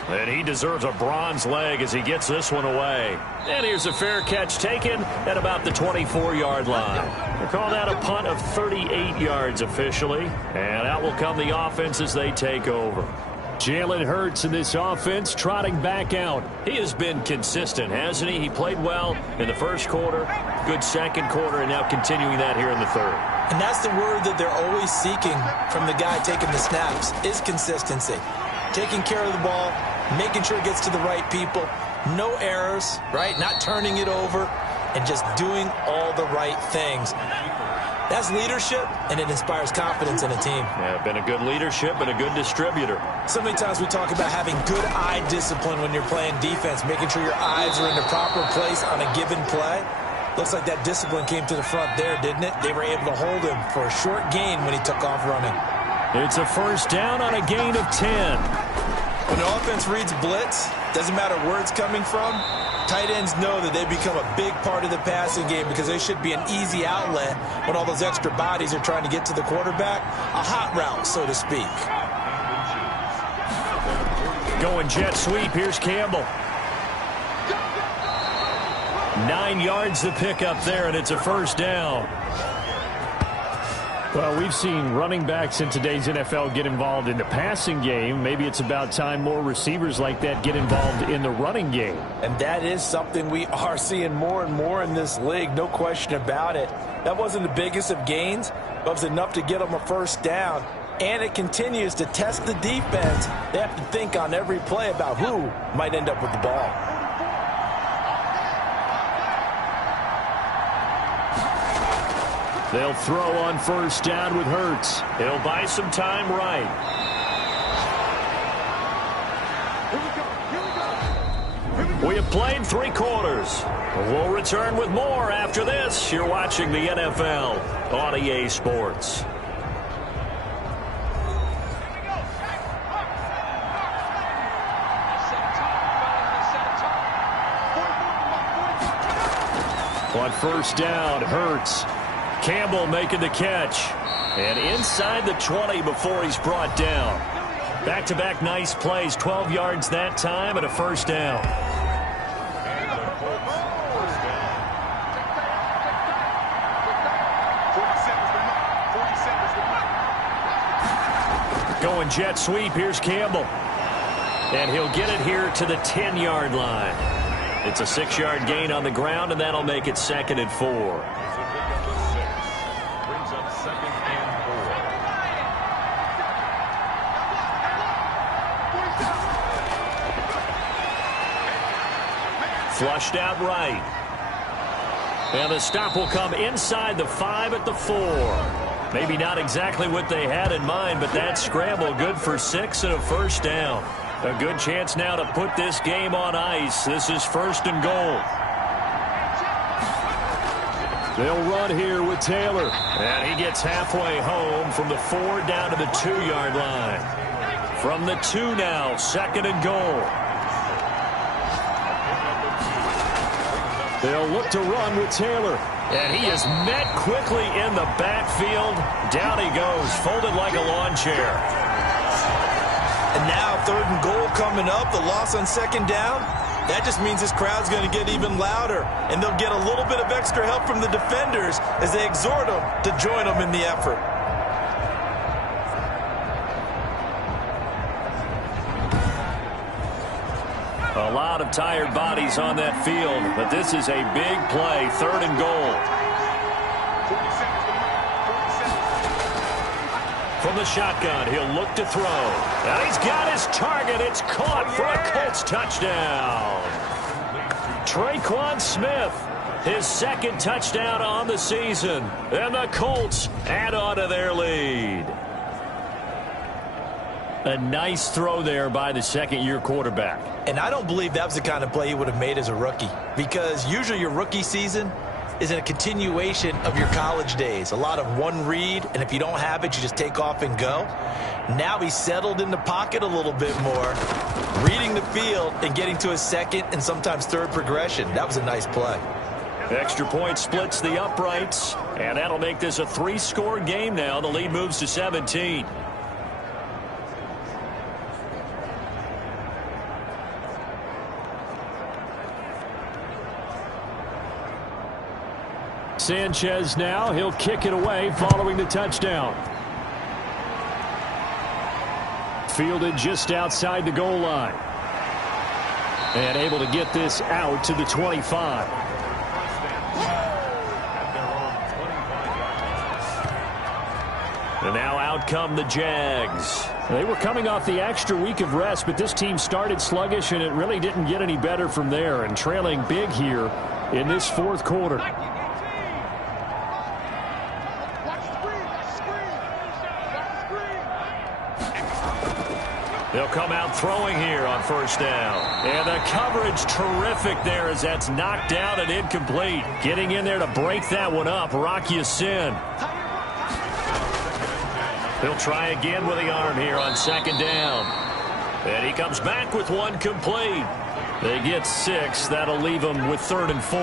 And he deserves a bronze leg as he gets this one away. And here's a fair catch taken at about the 24-yard line. We'll call that a punt of 38 yards officially. And out will come the offense as they take over. Jalen Hurts in this offense trotting back out. He has been consistent, hasn't he? He played well in the first quarter, good second quarter, and now continuing that here in the third. And that's the word that they're always seeking from the guy taking the snaps, is consistency. Taking care of the ball, making sure it gets to the right people, no errors, right? Not turning it over, and just doing all the right things. That's leadership, and it inspires confidence in a team. Yeah, been a good leadership and a good distributor. So many times we talk about having good eye discipline when you're playing defense, making sure your eyes are in the proper place on a given play. Looks like that discipline came to the front there, didn't it? They were able to hold him for a short gain when he took off running. It's a first down on a gain of 10. When the offense reads blitz, doesn't matter where it's coming from, tight ends know that they become a big part of the passing game because they should be an easy outlet when all those extra bodies are trying to get to the quarterback. A hot route, so to speak. Going jet sweep. Here's Campbell. 9 yards to pick up there, and it's a first down. Well, we've seen running backs in today's NFL get involved in the passing game. Maybe it's about time more receivers like that get involved in the running game. And that is something we are seeing more and more in this league, no question about it. That wasn't the biggest of gains, but it was enough to get them a first down. And it continues to test the defense. They have to think on every play about who might end up with the ball. They'll throw on first down with Hurts. He'll buy some time right. We have played 3 quarters. We'll return with more after this. You're watching the NFL on EA Sports. On first down, Hurts. Campbell making the catch. And inside the 20 before he's brought down. Back-to-back nice plays, 12 yards that time and a first down. Going jet sweep, here's Campbell. And he'll get it here to the 10-yard line. It's a 6-yard gain on the ground, and that'll make it 2nd and 4. Flushed out right. And the stop will come inside the 5 at the 4. Maybe not exactly what they had in mind, but that scramble good for 6 and a first down. A good chance now to put this game on ice. This is 1st and goal. They'll run here with Taylor. And he gets halfway home from the 4 down to the 2-yard line. From the 2 now, 2nd and goal. They'll look to run with Taylor. And he is met quickly in the backfield. Down he goes, folded like a lawn chair. And now 3rd and goal coming up. The loss on 2nd down. That just means this crowd's going to get even louder. And they'll get a little bit of extra help from the defenders as they exhort them to join them in the effort. A lot of tired bodies on that field, but this is a big play, 3rd and goal. From the shotgun, he'll look to throw. And he's got his target. It's caught for a Colts touchdown. Traquan Smith, his 2nd touchdown on the season. And the Colts add on to their lead. A nice throw there by the 2nd-year quarterback. And I don't believe that was the kind of play he would have made as a rookie, because usually your rookie season is a continuation of your college days. A lot of one read, and if you don't have it, you just take off and go. Now he's settled in the pocket a little bit more, reading the field and getting to his 2nd and sometimes 3rd progression. That was a nice play. Extra point splits the uprights, and that'll make this a 3-score game now. The lead moves to 17. Sanchez now. He'll kick it away following the touchdown. Fielded just outside the goal line. And able to get this out to the 25. And now out come the Jags. They were coming off the extra week of rest, but this team started sluggish, and it really didn't get any better from there, and trailing big here in this 4th quarter. They'll come out throwing here on first down. And the coverage terrific there as that's knocked down and incomplete. Getting in there to break that one up, Rocky Sin. He'll try again with the arm here on 2nd down. And he comes back with one complete. They get 6. That'll leave them with 3rd and 4.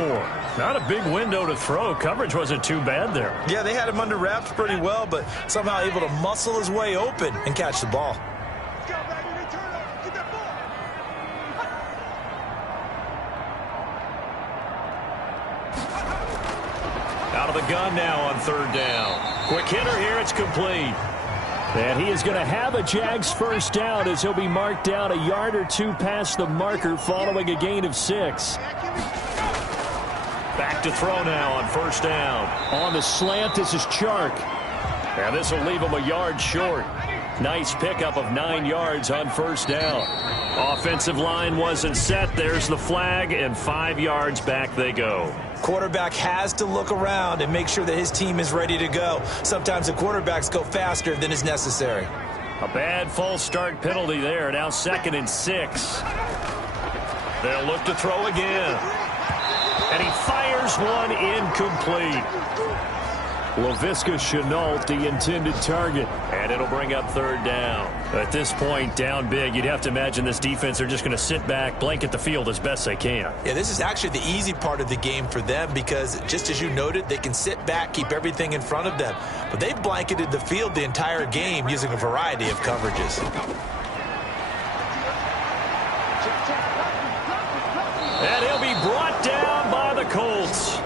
Not a big window to throw. Coverage wasn't too bad there. Yeah, they had him under wraps pretty well, but somehow able to muscle his way open and catch the ball. Out of the gun now on 3rd down. Quick hitter here. It's complete. And he is going to have a Jags first down as he'll be marked down a yard or 2 past the marker following a gain of 6. Back to throw now on first down. On the slant, this is Chark. And this will leave them a yard short. Nice pickup of 9 yards on first down. Offensive line wasn't set. There's the flag, and 5 yards back they go. Quarterback has to look around and make sure that his team is ready to go. Sometimes the quarterbacks go faster than is necessary. A bad false start penalty there. Now 2nd and 6. They'll look to throw again. And he fires one incomplete. Laviska Shenault, the intended target. And it'll bring up 3rd down. At this point, down big, you'd have to imagine this defense are just going to sit back, blanket the field as best they can. Yeah, this is actually the easy part of the game for them because, just as you noted, they can sit back, keep everything in front of them. But they've blanketed the field the entire game using a variety of coverages. And he'll be brought down by the Colts.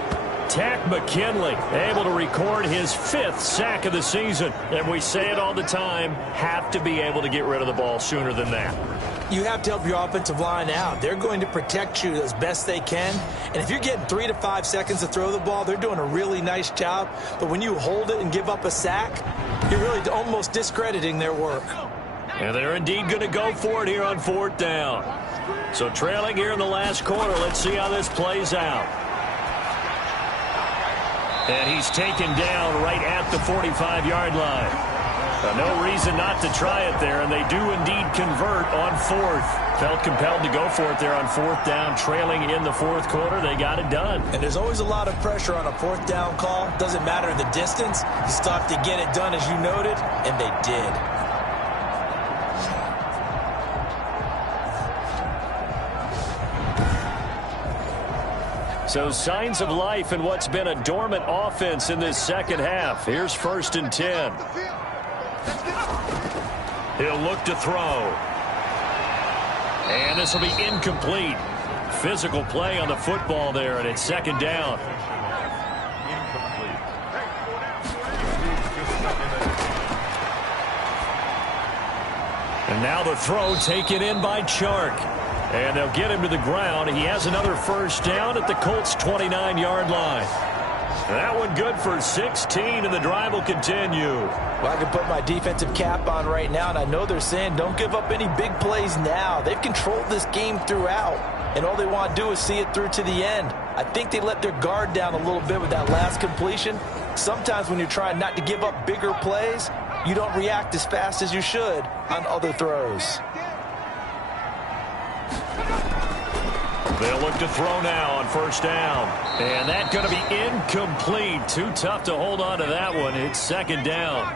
Tack McKinley able to record his 5th sack of the season. And we say it all the time, have to be able to get rid of the ball sooner than that. You have to help your offensive line out. They're going to protect you as best they can. And if you're getting 3 to 5 seconds to throw the ball, they're doing a really nice job. But when you hold it and give up a sack, you're really almost discrediting their work. And they're indeed going to go for it here on 4th down. So trailing here in the last quarter, let's see how this plays out. And he's taken down right at the 45-yard line. No reason not to try it there, and they do indeed convert on 4th. Felt compelled to go for it there on 4th down, trailing in the 4th quarter. They got it done. And there's always a lot of pressure on a 4th down call. Doesn't matter the distance. You still have to get it done, as you noted, and they did. So signs of life in what's been a dormant offense in this second half. Here's 1st and 10. He'll look to throw. And this will be incomplete. Physical play on the football there, and it's 2nd down. And now the throw taken in by Chark. And they'll get him to the ground. He has another 1st down at the Colts' 29-yard line. That one good for 16, and the drive will continue. Well, I can put my defensive cap on right now, and I know they're saying don't give up any big plays now. They've controlled this game throughout, and all they want to do is see it through to the end. I think they let their guard down a little bit with that last completion. Sometimes when you're trying not to give up bigger plays, you don't react as fast as you should on other throws. They'll look to throw now on 1st down. And that's going to be incomplete. Too tough to hold on to that one. It's 2nd down.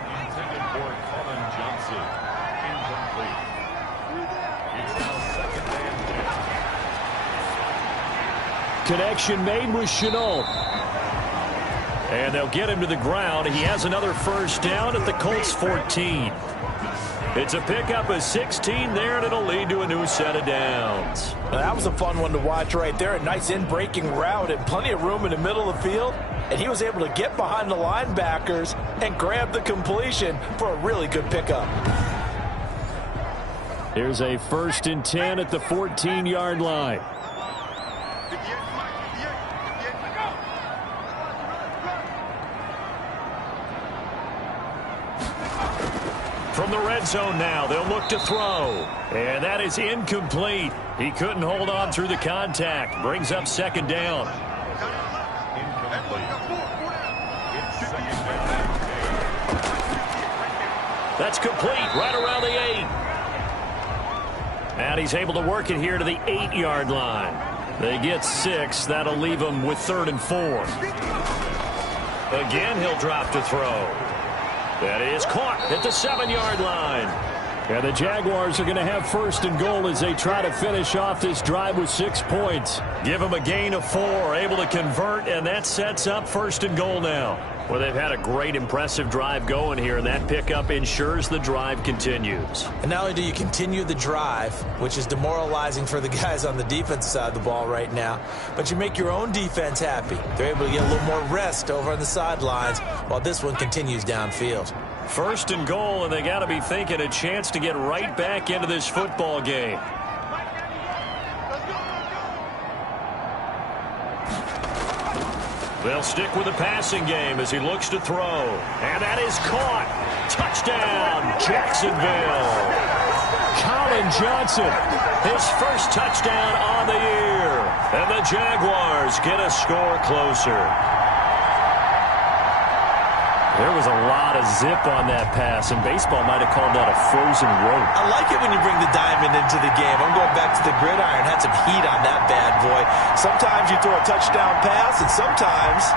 Connection made with Shenault. And they'll get him to the ground. He has another 1st down at the Colts' 14. It's a pickup of 16 there, and it'll lead to a new set of downs. Now, that was a fun one to watch right there. A nice in-breaking route and plenty of room in the middle of the field. And he was able to get behind the linebackers and grab the completion for a really good pickup. Here's a 1st and 10 at the 14-yard line. From the red zone now, they'll look to throw. And that is incomplete. He couldn't hold on through the contact. Brings up 2nd down. That's complete right around the 8. And he's able to work it here to the 8-yard line. They get 6. That'll leave them with 3rd and 4. Again, he'll drop to throw. That is caught at the 7-yard line. And the Jaguars are going to have 1st and goal as they try to finish off this drive with 6 points. Give them a gain of 4, able to convert, and that sets up 1st and goal now. Well, they've had a great, impressive drive going here, and that pickup ensures the drive continues. And not only do you continue the drive, which is demoralizing for the guys on the defensive side of the ball right now, but you make your own defense happy. They're able to get a little more rest over on the sidelines while this one continues downfield. 1st and goal, and they got to be thinking a chance to get right back into this football game. They'll stick with the passing game as he looks to throw. And that is caught. Touchdown, Jacksonville. Colin Johnson, his first touchdown on the year. And the Jaguars get a score closer. There was a lot of zip on that pass, and baseball might have called that a frozen rope. I like it when you bring the diamond into the game. I'm going back to the gridiron. Had some heat on that bad boy. Sometimes you throw a touchdown pass, and sometimes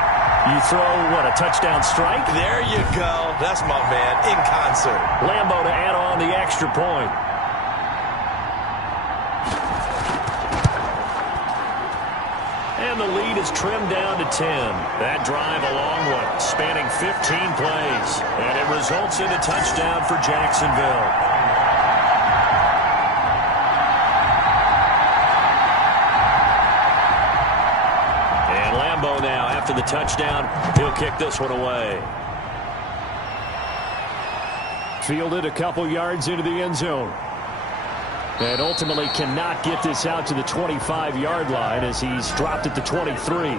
you throw, what, a touchdown strike? There you go. That's my man, in concert. Lambeau to add on the extra point. And the lead is trimmed down to 10. That drive a long one, spanning 15 plays. And it results in a touchdown for Jacksonville. And Lambeau now, after the touchdown, he'll kick this one away. Fielded a couple yards into the end zone. And ultimately cannot get this out to the 25-yard line as he's dropped at the 23.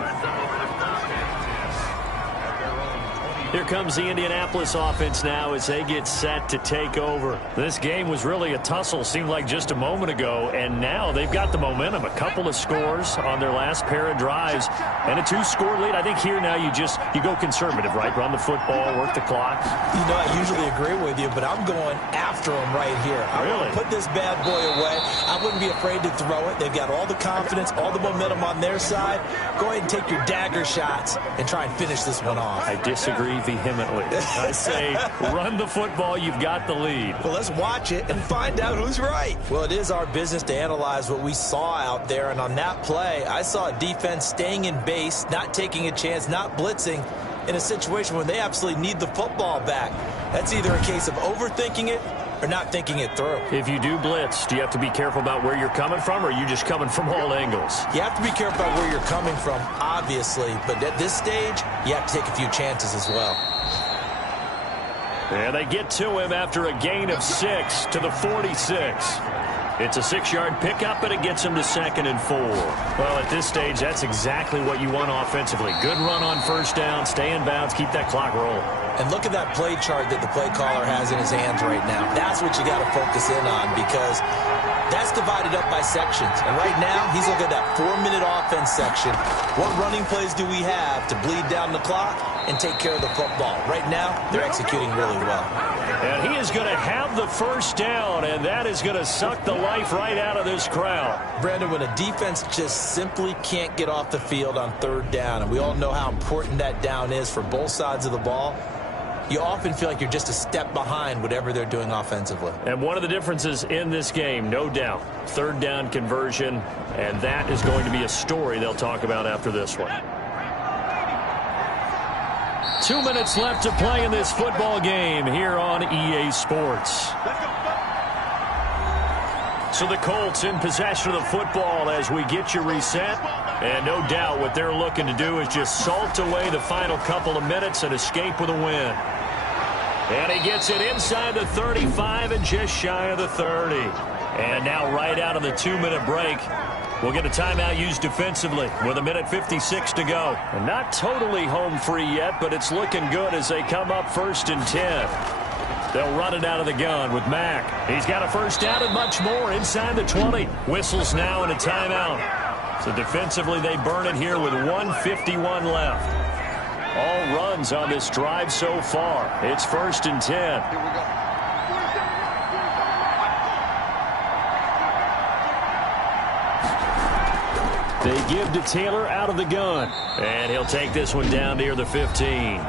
Here comes the Indianapolis offense now as they get set to take over. This game was really a tussle, seemed like just a moment ago, and now they've got the momentum. A couple of scores on their last pair of drives and a 2-score lead. I think here now you go conservative, right? Run the football, work the clock. You know, I usually agree with you, but I'm going after him right here. I want to put this bad boy away. I wouldn't be afraid to throw it. They've got all the confidence, all the momentum on their side. Go ahead and take your dagger shots and try and finish this one off. I disagree vehemently. I say run the football. You've got the lead. Well, let's watch it and find out who's right. Well, it is our business to analyze what we saw out there, and on that play, I saw a defense staying in base, not taking a chance, not blitzing in a situation where they absolutely need the football back. That's either a case of overthinking it or not thinking it through. If you do blitz, do you have to be careful about where you're coming from, or are you just coming from all angles? You have to be careful about where you're coming from, obviously, but at this stage, you have to take a few chances as well. And they get to him after a gain of 6 to the 46. It's a 6-yard pickup, and it gets him to 2nd and 4. Well, at this stage, that's exactly what you want offensively. Good run on first down, stay in bounds, keep that clock rolling. And look at that play chart that the play caller has in his hands right now. That's what you got to focus in on, because that's divided up by sections. And right now, he's looking at that 4-minute offense section. What running plays do we have to bleed down the clock and take care of the football? Right now, they're executing really well. And he is going to have the first down, and that is going to suck the life right out of this crowd. Brandon, when a defense just simply can't get off the field on 3rd down, and we all know how important that down is for both sides of the ball, you often feel like you're just a step behind whatever they're doing offensively. And one of the differences in this game, no doubt, 3rd down conversion, and that is going to be a story they'll talk about after this one. 2 minutes left to play in this football game here on EA Sports. So the Colts in possession of the football as we get you reset. And no doubt what they're looking to do is just salt away the final couple of minutes and escape with a win. And he gets it inside the 35 and just shy of the 30. And now right out of the 2-minute break, we'll get a timeout used defensively with 1:56 to go. And not totally home free yet, but it's looking good as they come up 1st and 10. They'll run it out of the gun with Mack. He's got a first down and much more inside the 20. Whistles now and a timeout. So defensively, they burn it here with 1:51 left. All runs on this drive so far. It's 1st and 10. They give to Taylor out of the gun. And he'll take this one down near the 15.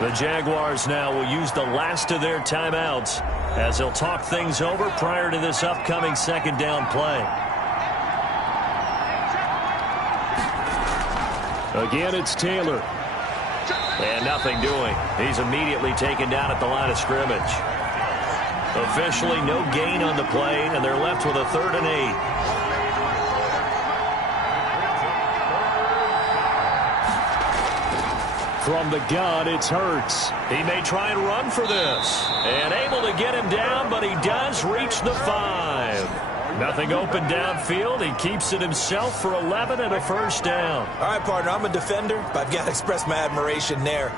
The Jaguars now will use the last of their timeouts as they'll talk things over prior to this upcoming 2nd down play. Again, it's Taylor. And nothing doing. He's immediately taken down at the line of scrimmage. Officially no gain on the play, and they're left with a 3rd and 8. From the gun, it's Hurts. He may try and run for this. And able to get him down, but he does reach the 5. Nothing open downfield. He keeps it himself for 11 and a first down. All right, partner, I'm a defender, but I've got to express my admiration there.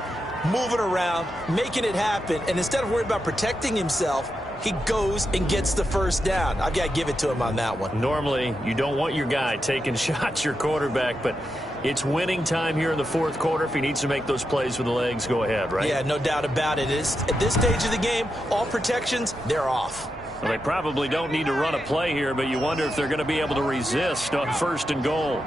Moving around, making it happen, and instead of worrying about protecting himself, he goes and gets the first down. I've got to give it to him on that one. Normally, you don't want your guy taking shots, your quarterback, but it's winning time here in the fourth quarter. If he needs to make those plays with the legs, go ahead, right? Yeah, no doubt about it. At this stage of the game, all protections, they're off. Well, they probably don't need to run a play here, but you wonder if they're going to be able to resist on first and goal.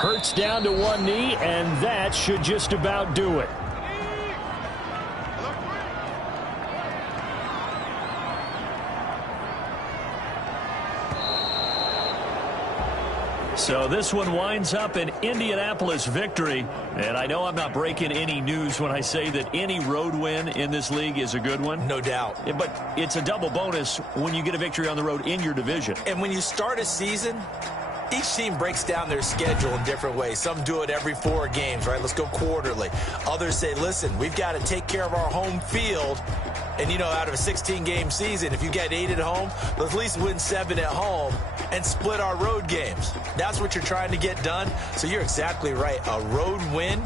Hurts down to one knee, and that should just about do it. So this one winds up an Indianapolis victory. And I know I'm not breaking any news when I say that any road win in this league is a good one. No doubt. But it's a double bonus when you get a victory on the road in your division. And when you start a season, each team breaks down their schedule in different ways. Some do it every 4 games, right? Let's go quarterly. Others say, listen, we've got to take care of our home field. And, you know, out of a 16-game season, if you get 8 at home, let's at least win 7 at home and split our road games. That's what you're trying to get done. So you're exactly right. A road win,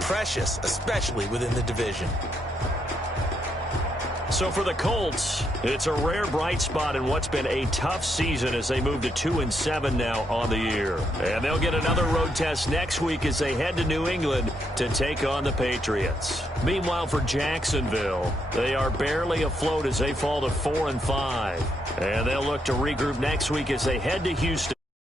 precious, especially within the division. So for the Colts, it's a rare bright spot in what's been a tough season as they move to 2-7 now on the year. And they'll get another road test next week as they head to New England to take on the Patriots. Meanwhile, for Jacksonville, they are barely afloat as they fall to 4-5. And they'll look to regroup next week as they head to Houston.